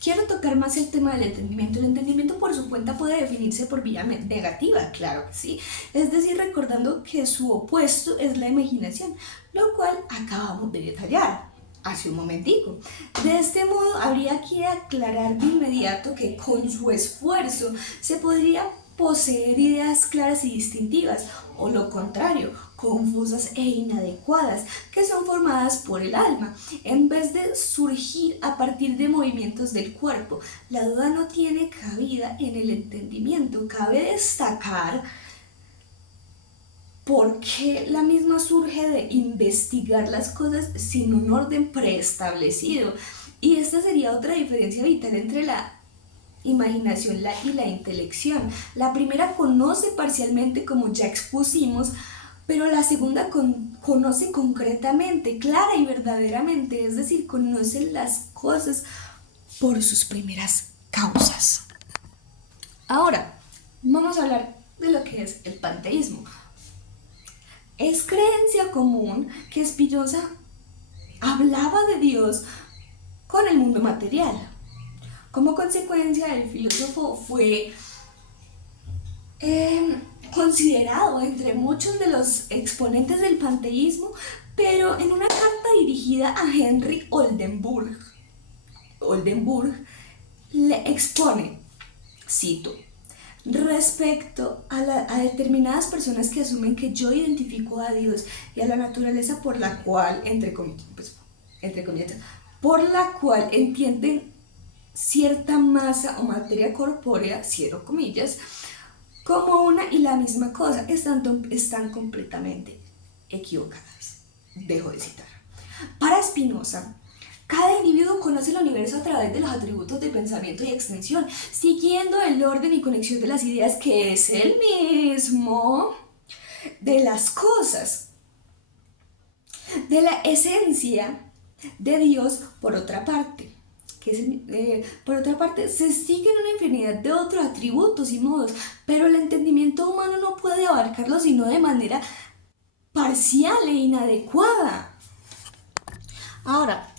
quiero tocar más el tema del entendimiento. El entendimiento por su cuenta puede definirse por vía negativa, claro que sí. Es decir, recordando que su opuesto es la imaginación, lo cual acabamos de detallar hace un momentico. De este modo, habría que aclarar de inmediato que con su esfuerzo se podría poseer ideas claras y distintivas, o lo contrario, confusas e inadecuadas, que son formadas por el alma, en vez de surgir a partir de movimientos del cuerpo. La duda no tiene cabida en el entendimiento. Cabe destacar por qué la misma surge de investigar las cosas sin un orden preestablecido. Y esta sería otra diferencia vital entre la imaginación y la intelección. La primera conoce parcialmente, como ya expusimos, pero la segunda conoce concretamente, clara y verdaderamente, es decir, conoce las cosas por sus primeras causas. Ahora, vamos a hablar de lo que es el panteísmo. Es creencia común que Spinoza hablaba de Dios con el mundo material. Como consecuencia, el filósofo fue considerado entre muchos de los exponentes del panteísmo, pero en una carta dirigida a Henry Oldenburg le expone, cito: respecto a determinadas personas que asumen que yo identifico a Dios y a la naturaleza por la cual, entre comillas, por la cual entienden cierta masa o materia corpórea, cierro comillas, como una y la misma cosa, están completamente equivocadas. Dejo de citar. Para Spinoza, cada individuo conoce el universo a través de los atributos de pensamiento y extensión, siguiendo el orden y conexión de las ideas, que es el mismo de las cosas, de la esencia de Dios. Por otra parte, se siguen una infinidad de otros atributos y modos, pero el entendimiento humano no puede abarcarlos sino de manera parcial e inadecuada. Ahora,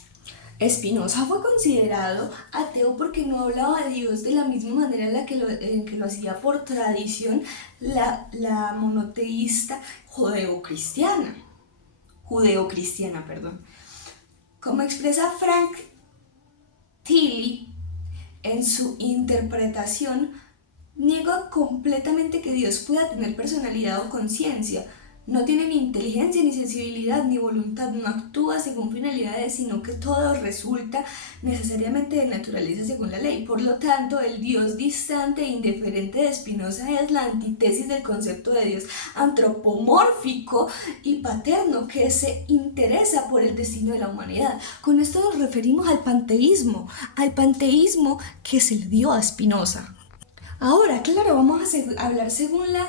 Spinoza fue considerado ateo porque no hablaba de Dios de la misma manera en que lo hacía por tradición la monoteísta judeocristiana. Como expresa Frank Tilly en su interpretación, niega completamente que Dios pueda tener personalidad o conciencia. No tiene ni inteligencia, ni sensibilidad, ni voluntad, no actúa según finalidades, sino que todo resulta necesariamente de naturaleza según la ley. Por lo tanto, el Dios distante e indiferente de Spinoza es la antítesis del concepto de Dios antropomórfico y paterno, que se interesa por el destino de la humanidad. Con esto nos referimos al panteísmo que se le dio a Spinoza. Ahora, claro, vamos a hablar según la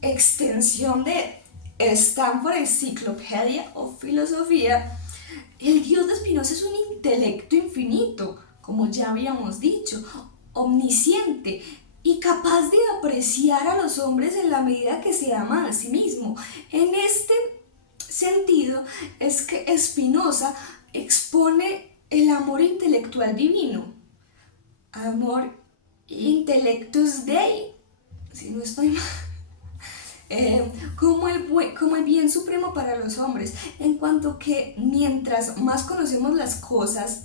extensión de Stanford Encyclopedia of Filosofía. El Dios de Spinoza es un intelecto infinito, como ya habíamos dicho, omnisciente y capaz de apreciar a los hombres en la medida que se ama a sí mismo. En este sentido es que Spinoza expone el amor intelectual divino, amor intellectus Dei, si no estoy mal, como el bien supremo para los hombres, en cuanto que mientras más conocemos las cosas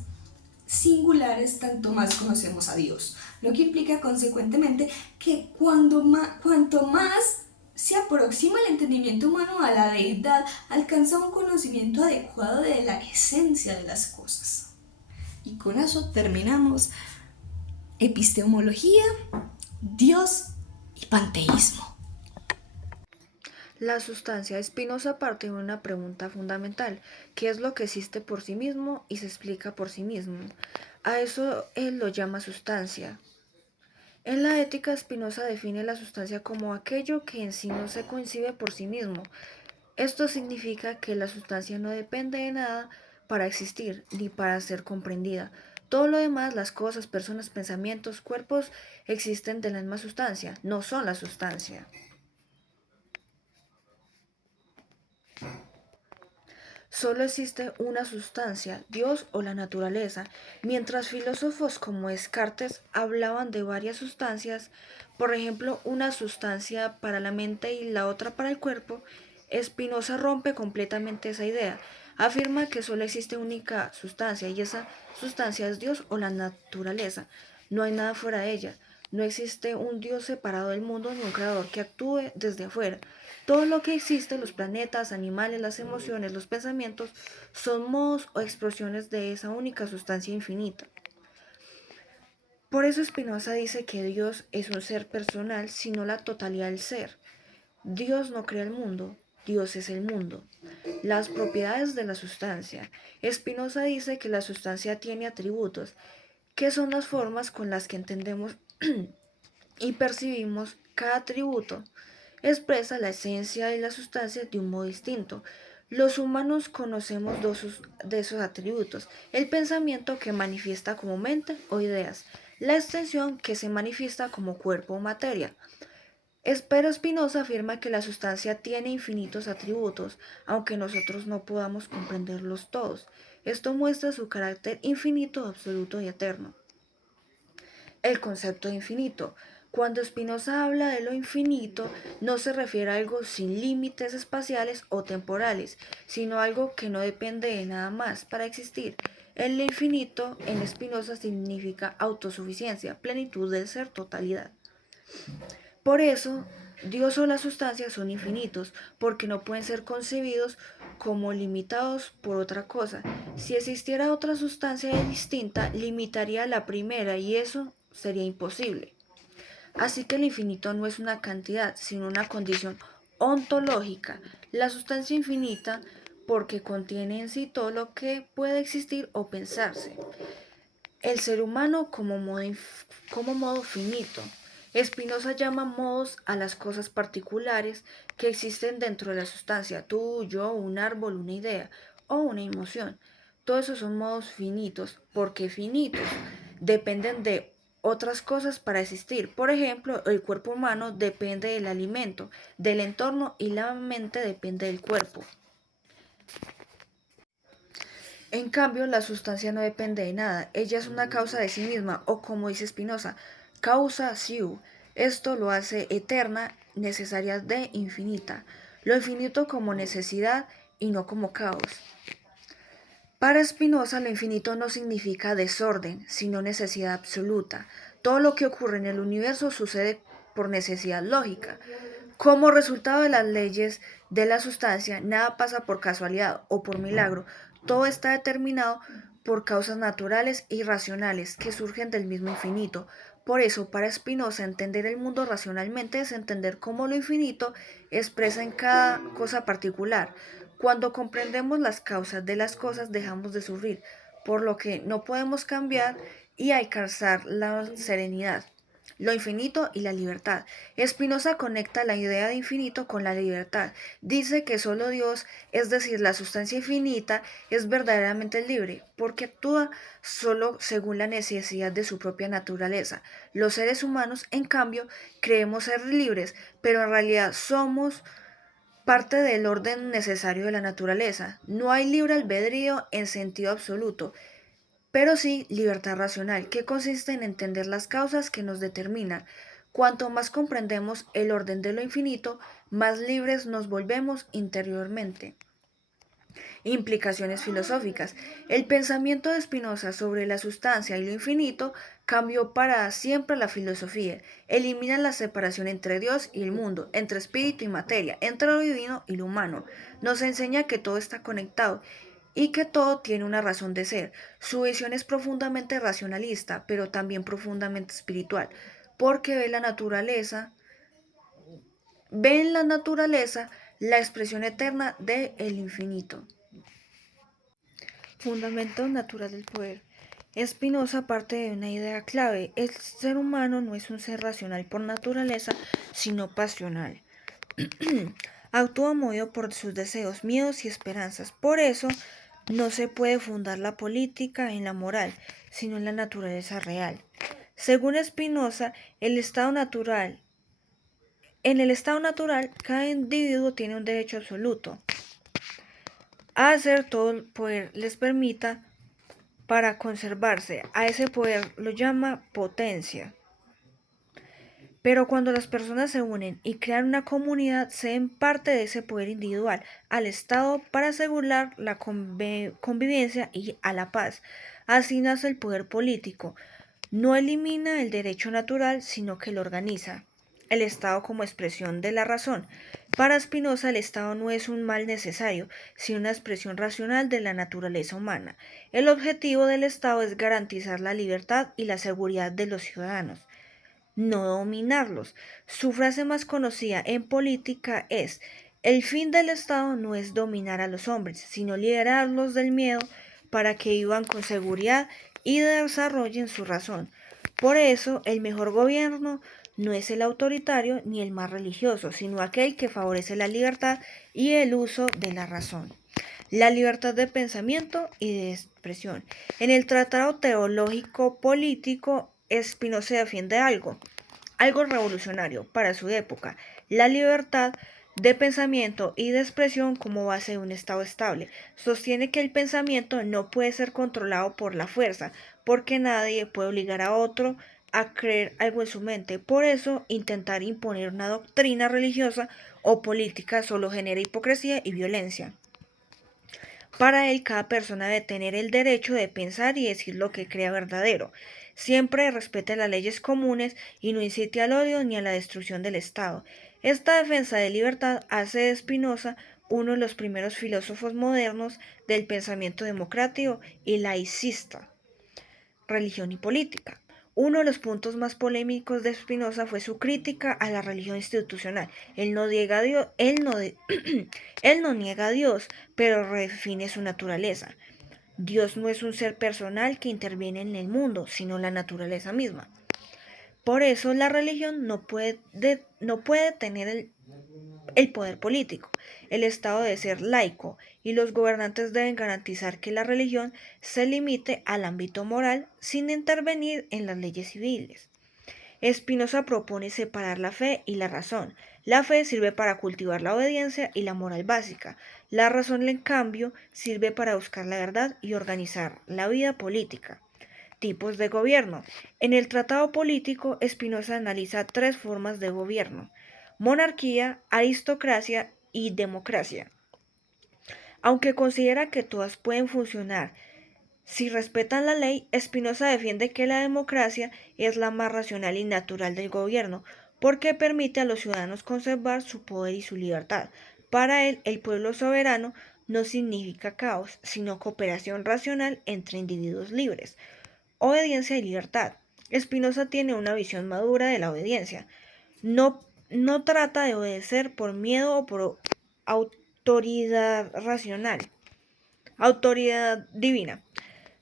singulares, tanto más conocemos a Dios, lo que implica consecuentemente que cuanto más se aproxima el entendimiento humano a la deidad, alcanza un conocimiento adecuado de la esencia de las cosas. Y con eso terminamos epistemología, Dios y panteísmo. La sustancia. Spinoza parte de una pregunta fundamental: ¿qué es lo que existe por sí mismo y se explica por sí mismo? A eso él lo llama sustancia. En la ética, Spinoza define la sustancia como aquello que en sí no se concibe por sí mismo. Esto significa que la sustancia no depende de nada para existir ni para ser comprendida. Todo lo demás, las cosas, personas, pensamientos, cuerpos, existen de la misma sustancia, no son la sustancia. Solo existe una sustancia, Dios o la naturaleza. Mientras filósofos como Descartes hablaban de varias sustancias, por ejemplo, una sustancia para la mente y la otra para el cuerpo, Spinoza rompe completamente esa idea. Afirma que solo existe una única sustancia y esa sustancia es Dios o la naturaleza. No hay nada fuera de ella. No existe un Dios separado del mundo ni un creador que actúe desde afuera. Todo lo que existe, los planetas, animales, las emociones, los pensamientos, son modos o expresiones de esa única sustancia infinita. Por eso Spinoza dice que Dios es un ser personal, sino la totalidad del ser. Dios no crea el mundo, Dios es el mundo. Las propiedades de la sustancia. Spinoza dice que la sustancia tiene atributos, que son las formas con las que entendemos y percibimos cada atributo. Expresa la esencia de la sustancia de un modo distinto. Los humanos conocemos dos de esos atributos: el pensamiento, que manifiesta como mente o ideas; la extensión, que se manifiesta como cuerpo o materia. Pero Spinoza afirma que la sustancia tiene infinitos atributos, aunque nosotros no podamos comprenderlos todos. Esto muestra su carácter infinito, absoluto y eterno. El concepto de infinito. Cuando Spinoza habla de lo infinito, no se refiere a algo sin límites espaciales o temporales, sino a algo que no depende de nada más para existir. El infinito en Spinoza significa autosuficiencia, plenitud del ser, totalidad. Por eso, Dios o la sustancia son infinitos, porque no pueden ser concebidos como limitados por otra cosa. Si existiera otra sustancia distinta, limitaría la primera y eso sería imposible. Así que el infinito no es una cantidad, sino una condición ontológica. La sustancia infinita porque contiene en sí todo lo que puede existir o pensarse. El ser humano como modo finito. Spinoza llama modos a las cosas particulares que existen dentro de la sustancia: tú, yo, un árbol, una idea o una emoción. Todos esos son modos finitos, porque finitos dependen de otras cosas para existir. Por ejemplo, el cuerpo humano depende del alimento, del entorno, y la mente depende del cuerpo. En cambio, la sustancia no depende de nada, ella es una causa de sí misma, o como dice Spinoza, causa siu. Esto lo hace eterna, necesaria de infinita, lo infinito como necesidad y no como caos. Para Spinoza, lo infinito no significa desorden, sino necesidad absoluta. Todo lo que ocurre en el universo sucede por necesidad lógica. Como resultado de las leyes de la sustancia, nada pasa por casualidad o por milagro. Todo está determinado por causas naturales y racionales que surgen del mismo infinito. Por eso, para Spinoza, entender el mundo racionalmente es entender cómo lo infinito expresa en cada cosa particular. Cuando comprendemos las causas de las cosas, dejamos de sufrir, por lo que no podemos cambiar, y alcanzar la serenidad, lo infinito y la libertad. Spinoza conecta la idea de infinito con la libertad. Dice que solo Dios, es decir, la sustancia infinita, es verdaderamente libre, porque actúa solo según la necesidad de su propia naturaleza. Los seres humanos, en cambio, creemos ser libres, pero en realidad somos parte del orden necesario de la naturaleza. No hay libre albedrío en sentido absoluto. pero sí libertad racional, que consiste en entender las causas que nos determinan. Cuanto más comprendemos el orden de lo infinito, más libres nos volvemos interiormente. Implicaciones filosóficas. El pensamiento de Spinoza sobre la sustancia y lo infinito cambió para siempre la filosofía. Elimina la separación entre Dios y el mundo, entre espíritu y materia, entre lo divino y lo humano. Nos enseña que todo está conectado y que todo tiene una razón de ser. Su visión es profundamente racionalista, pero también profundamente espiritual, porque ve en la naturaleza la expresión eterna del infinito. Fundamento natural del poder. Spinoza parte de una idea clave: el ser humano no es un ser racional por naturaleza, sino pasional. Actúa movido por sus deseos, miedos y esperanzas. Por eso, no se puede fundar la política en la moral, sino en la naturaleza real. Según Spinoza, en el estado natural, cada individuo tiene un derecho absoluto a hacer todo el poder les permita para conservarse. A ese poder lo llama potencia. Pero cuando las personas se unen y crean una comunidad, se den parte de ese poder individual al Estado para asegurar la convivencia y a la paz. Así nace el poder político. No elimina el derecho natural, sino que lo organiza. El Estado como expresión de la razón. Para Spinoza, el Estado no es un mal necesario, sino una expresión racional de la naturaleza humana. El objetivo del Estado es garantizar la libertad y la seguridad de los ciudadanos, no dominarlos. Su frase más conocida en política es: el fin del Estado no es dominar a los hombres, sino liberarlos del miedo para que vivan con seguridad y desarrollen su razón. Por eso, el mejor gobierno no es el autoritario ni el más religioso, sino aquel que favorece la libertad y el uso de la razón. La libertad de pensamiento y de expresión. En el Tratado Teológico Político, Spinoza defiende algo revolucionario para su época: la libertad de pensamiento y de expresión como base de un Estado estable. Sostiene que el pensamiento no puede ser controlado por la fuerza, porque nadie puede obligar a otro a creer algo en su mente. Por eso, intentar imponer una doctrina religiosa o política solo genera hipocresía y violencia. Para él, cada persona debe tener el derecho de pensar y decir lo que crea verdadero. Siempre respete las leyes comunes y no incite al odio ni a la destrucción del Estado. Esta defensa de libertad hace de Spinoza uno de los primeros filósofos modernos del pensamiento democrático y laicista, religión y política. Uno de los puntos más polémicos de Spinoza fue su crítica a la religión institucional. Él no niega a Dios, él no niega a Dios, pero redefine su naturaleza. Dios no es un ser personal que interviene en el mundo, sino la naturaleza misma. Por eso la religión no puede tener el poder político. El Estado debe ser laico y los gobernantes deben garantizar que la religión se limite al ámbito moral sin intervenir en las leyes civiles. Spinoza propone separar la fe y la razón. La fe sirve para cultivar la obediencia y la moral básica. La razón, en cambio, sirve para buscar la verdad y organizar la vida política. Tipos de gobierno. En el Tratado Político, Spinoza analiza 3 formas de gobierno: monarquía, aristocracia y democracia. Aunque considera que todas pueden funcionar si respetan la ley, Spinoza defiende que la democracia es la más racional y natural del gobierno, porque permite a los ciudadanos conservar su poder y su libertad. Para él, el pueblo soberano no significa caos, sino cooperación racional entre individuos libres. Obediencia y libertad. Spinoza tiene una visión madura de la obediencia. No trata de obedecer por miedo o por autoridad racional, autoridad divina,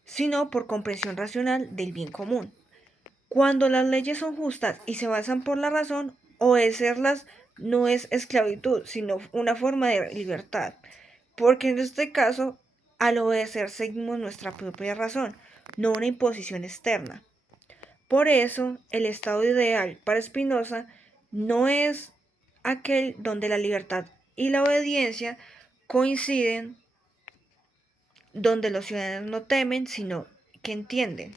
sino por comprensión racional del bien común. Cuando las leyes son justas y se basan por la razón, obedecerlas no es esclavitud, sino una forma de libertad, porque en este caso, al obedecer seguimos nuestra propia razón, no una imposición externa. Por eso, el estado ideal para Spinoza no es aquel donde la libertad y la obediencia coinciden, donde los ciudadanos no temen, sino ¿Qué entienden?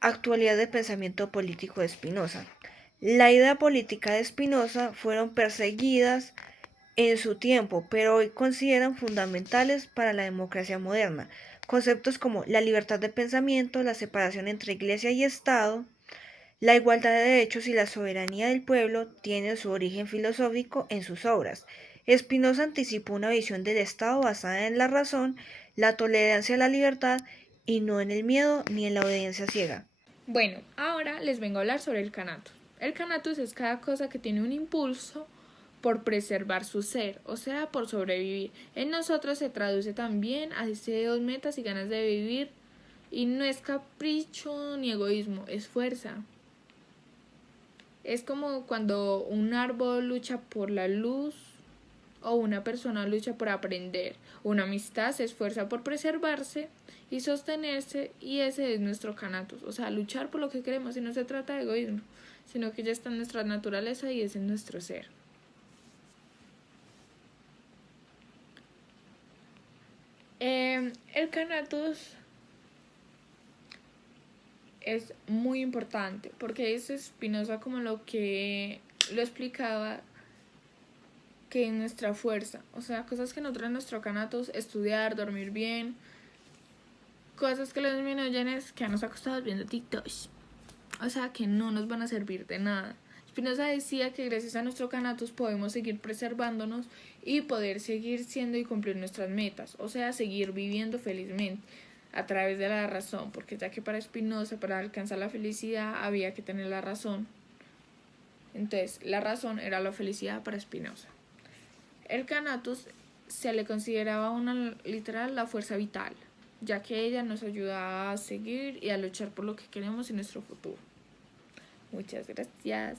Actualidad del pensamiento político de Spinoza. La idea política de Spinoza fueron perseguidas en su tiempo, pero hoy consideran fundamentales para la democracia moderna. Conceptos como la libertad de pensamiento, la separación entre iglesia y Estado, la igualdad de derechos y la soberanía del pueblo tienen su origen filosófico en sus obras. Spinoza anticipó una visión del Estado basada en la razón, la tolerancia a la libertad y no en el miedo ni en la obediencia ciega. Bueno, ahora les vengo a hablar sobre el Canatus. El Canatus es cada cosa que tiene un impulso por preservar su ser, o sea, por sobrevivir. En nosotros se traduce también a deseos, metas y ganas de vivir, y no es capricho ni egoísmo, es fuerza. Es como cuando un árbol lucha por la luz o una persona lucha por aprender. Una amistad se esfuerza por preservarse y sostenerse, y ese es nuestro Canatus, o sea, luchar por lo que queremos. Y no se trata de egoísmo, sino que ya está en nuestra naturaleza y es en nuestro ser. El Canatus es muy importante porque es Spinoza como lo explicaba, que es nuestra fuerza, o sea, cosas que nos traen nuestro Canatus: estudiar, dormir bien, cosas que les disminuyen es que nos acostamos viendo TikToks, o sea, que no nos van a servir de nada. Spinoza decía que gracias a nuestro Canatus podemos seguir preservándonos y poder seguir siendo y cumplir nuestras metas, o sea, seguir viviendo felizmente a través de la razón, porque ya que para Spinoza, para alcanzar la felicidad, había que tener la razón. Entonces, la razón era la felicidad para Spinoza. El Canatus se le consideraba literal la fuerza vital, ya que ella nos ayuda a seguir y a luchar por lo que queremos en nuestro futuro. Muchas gracias.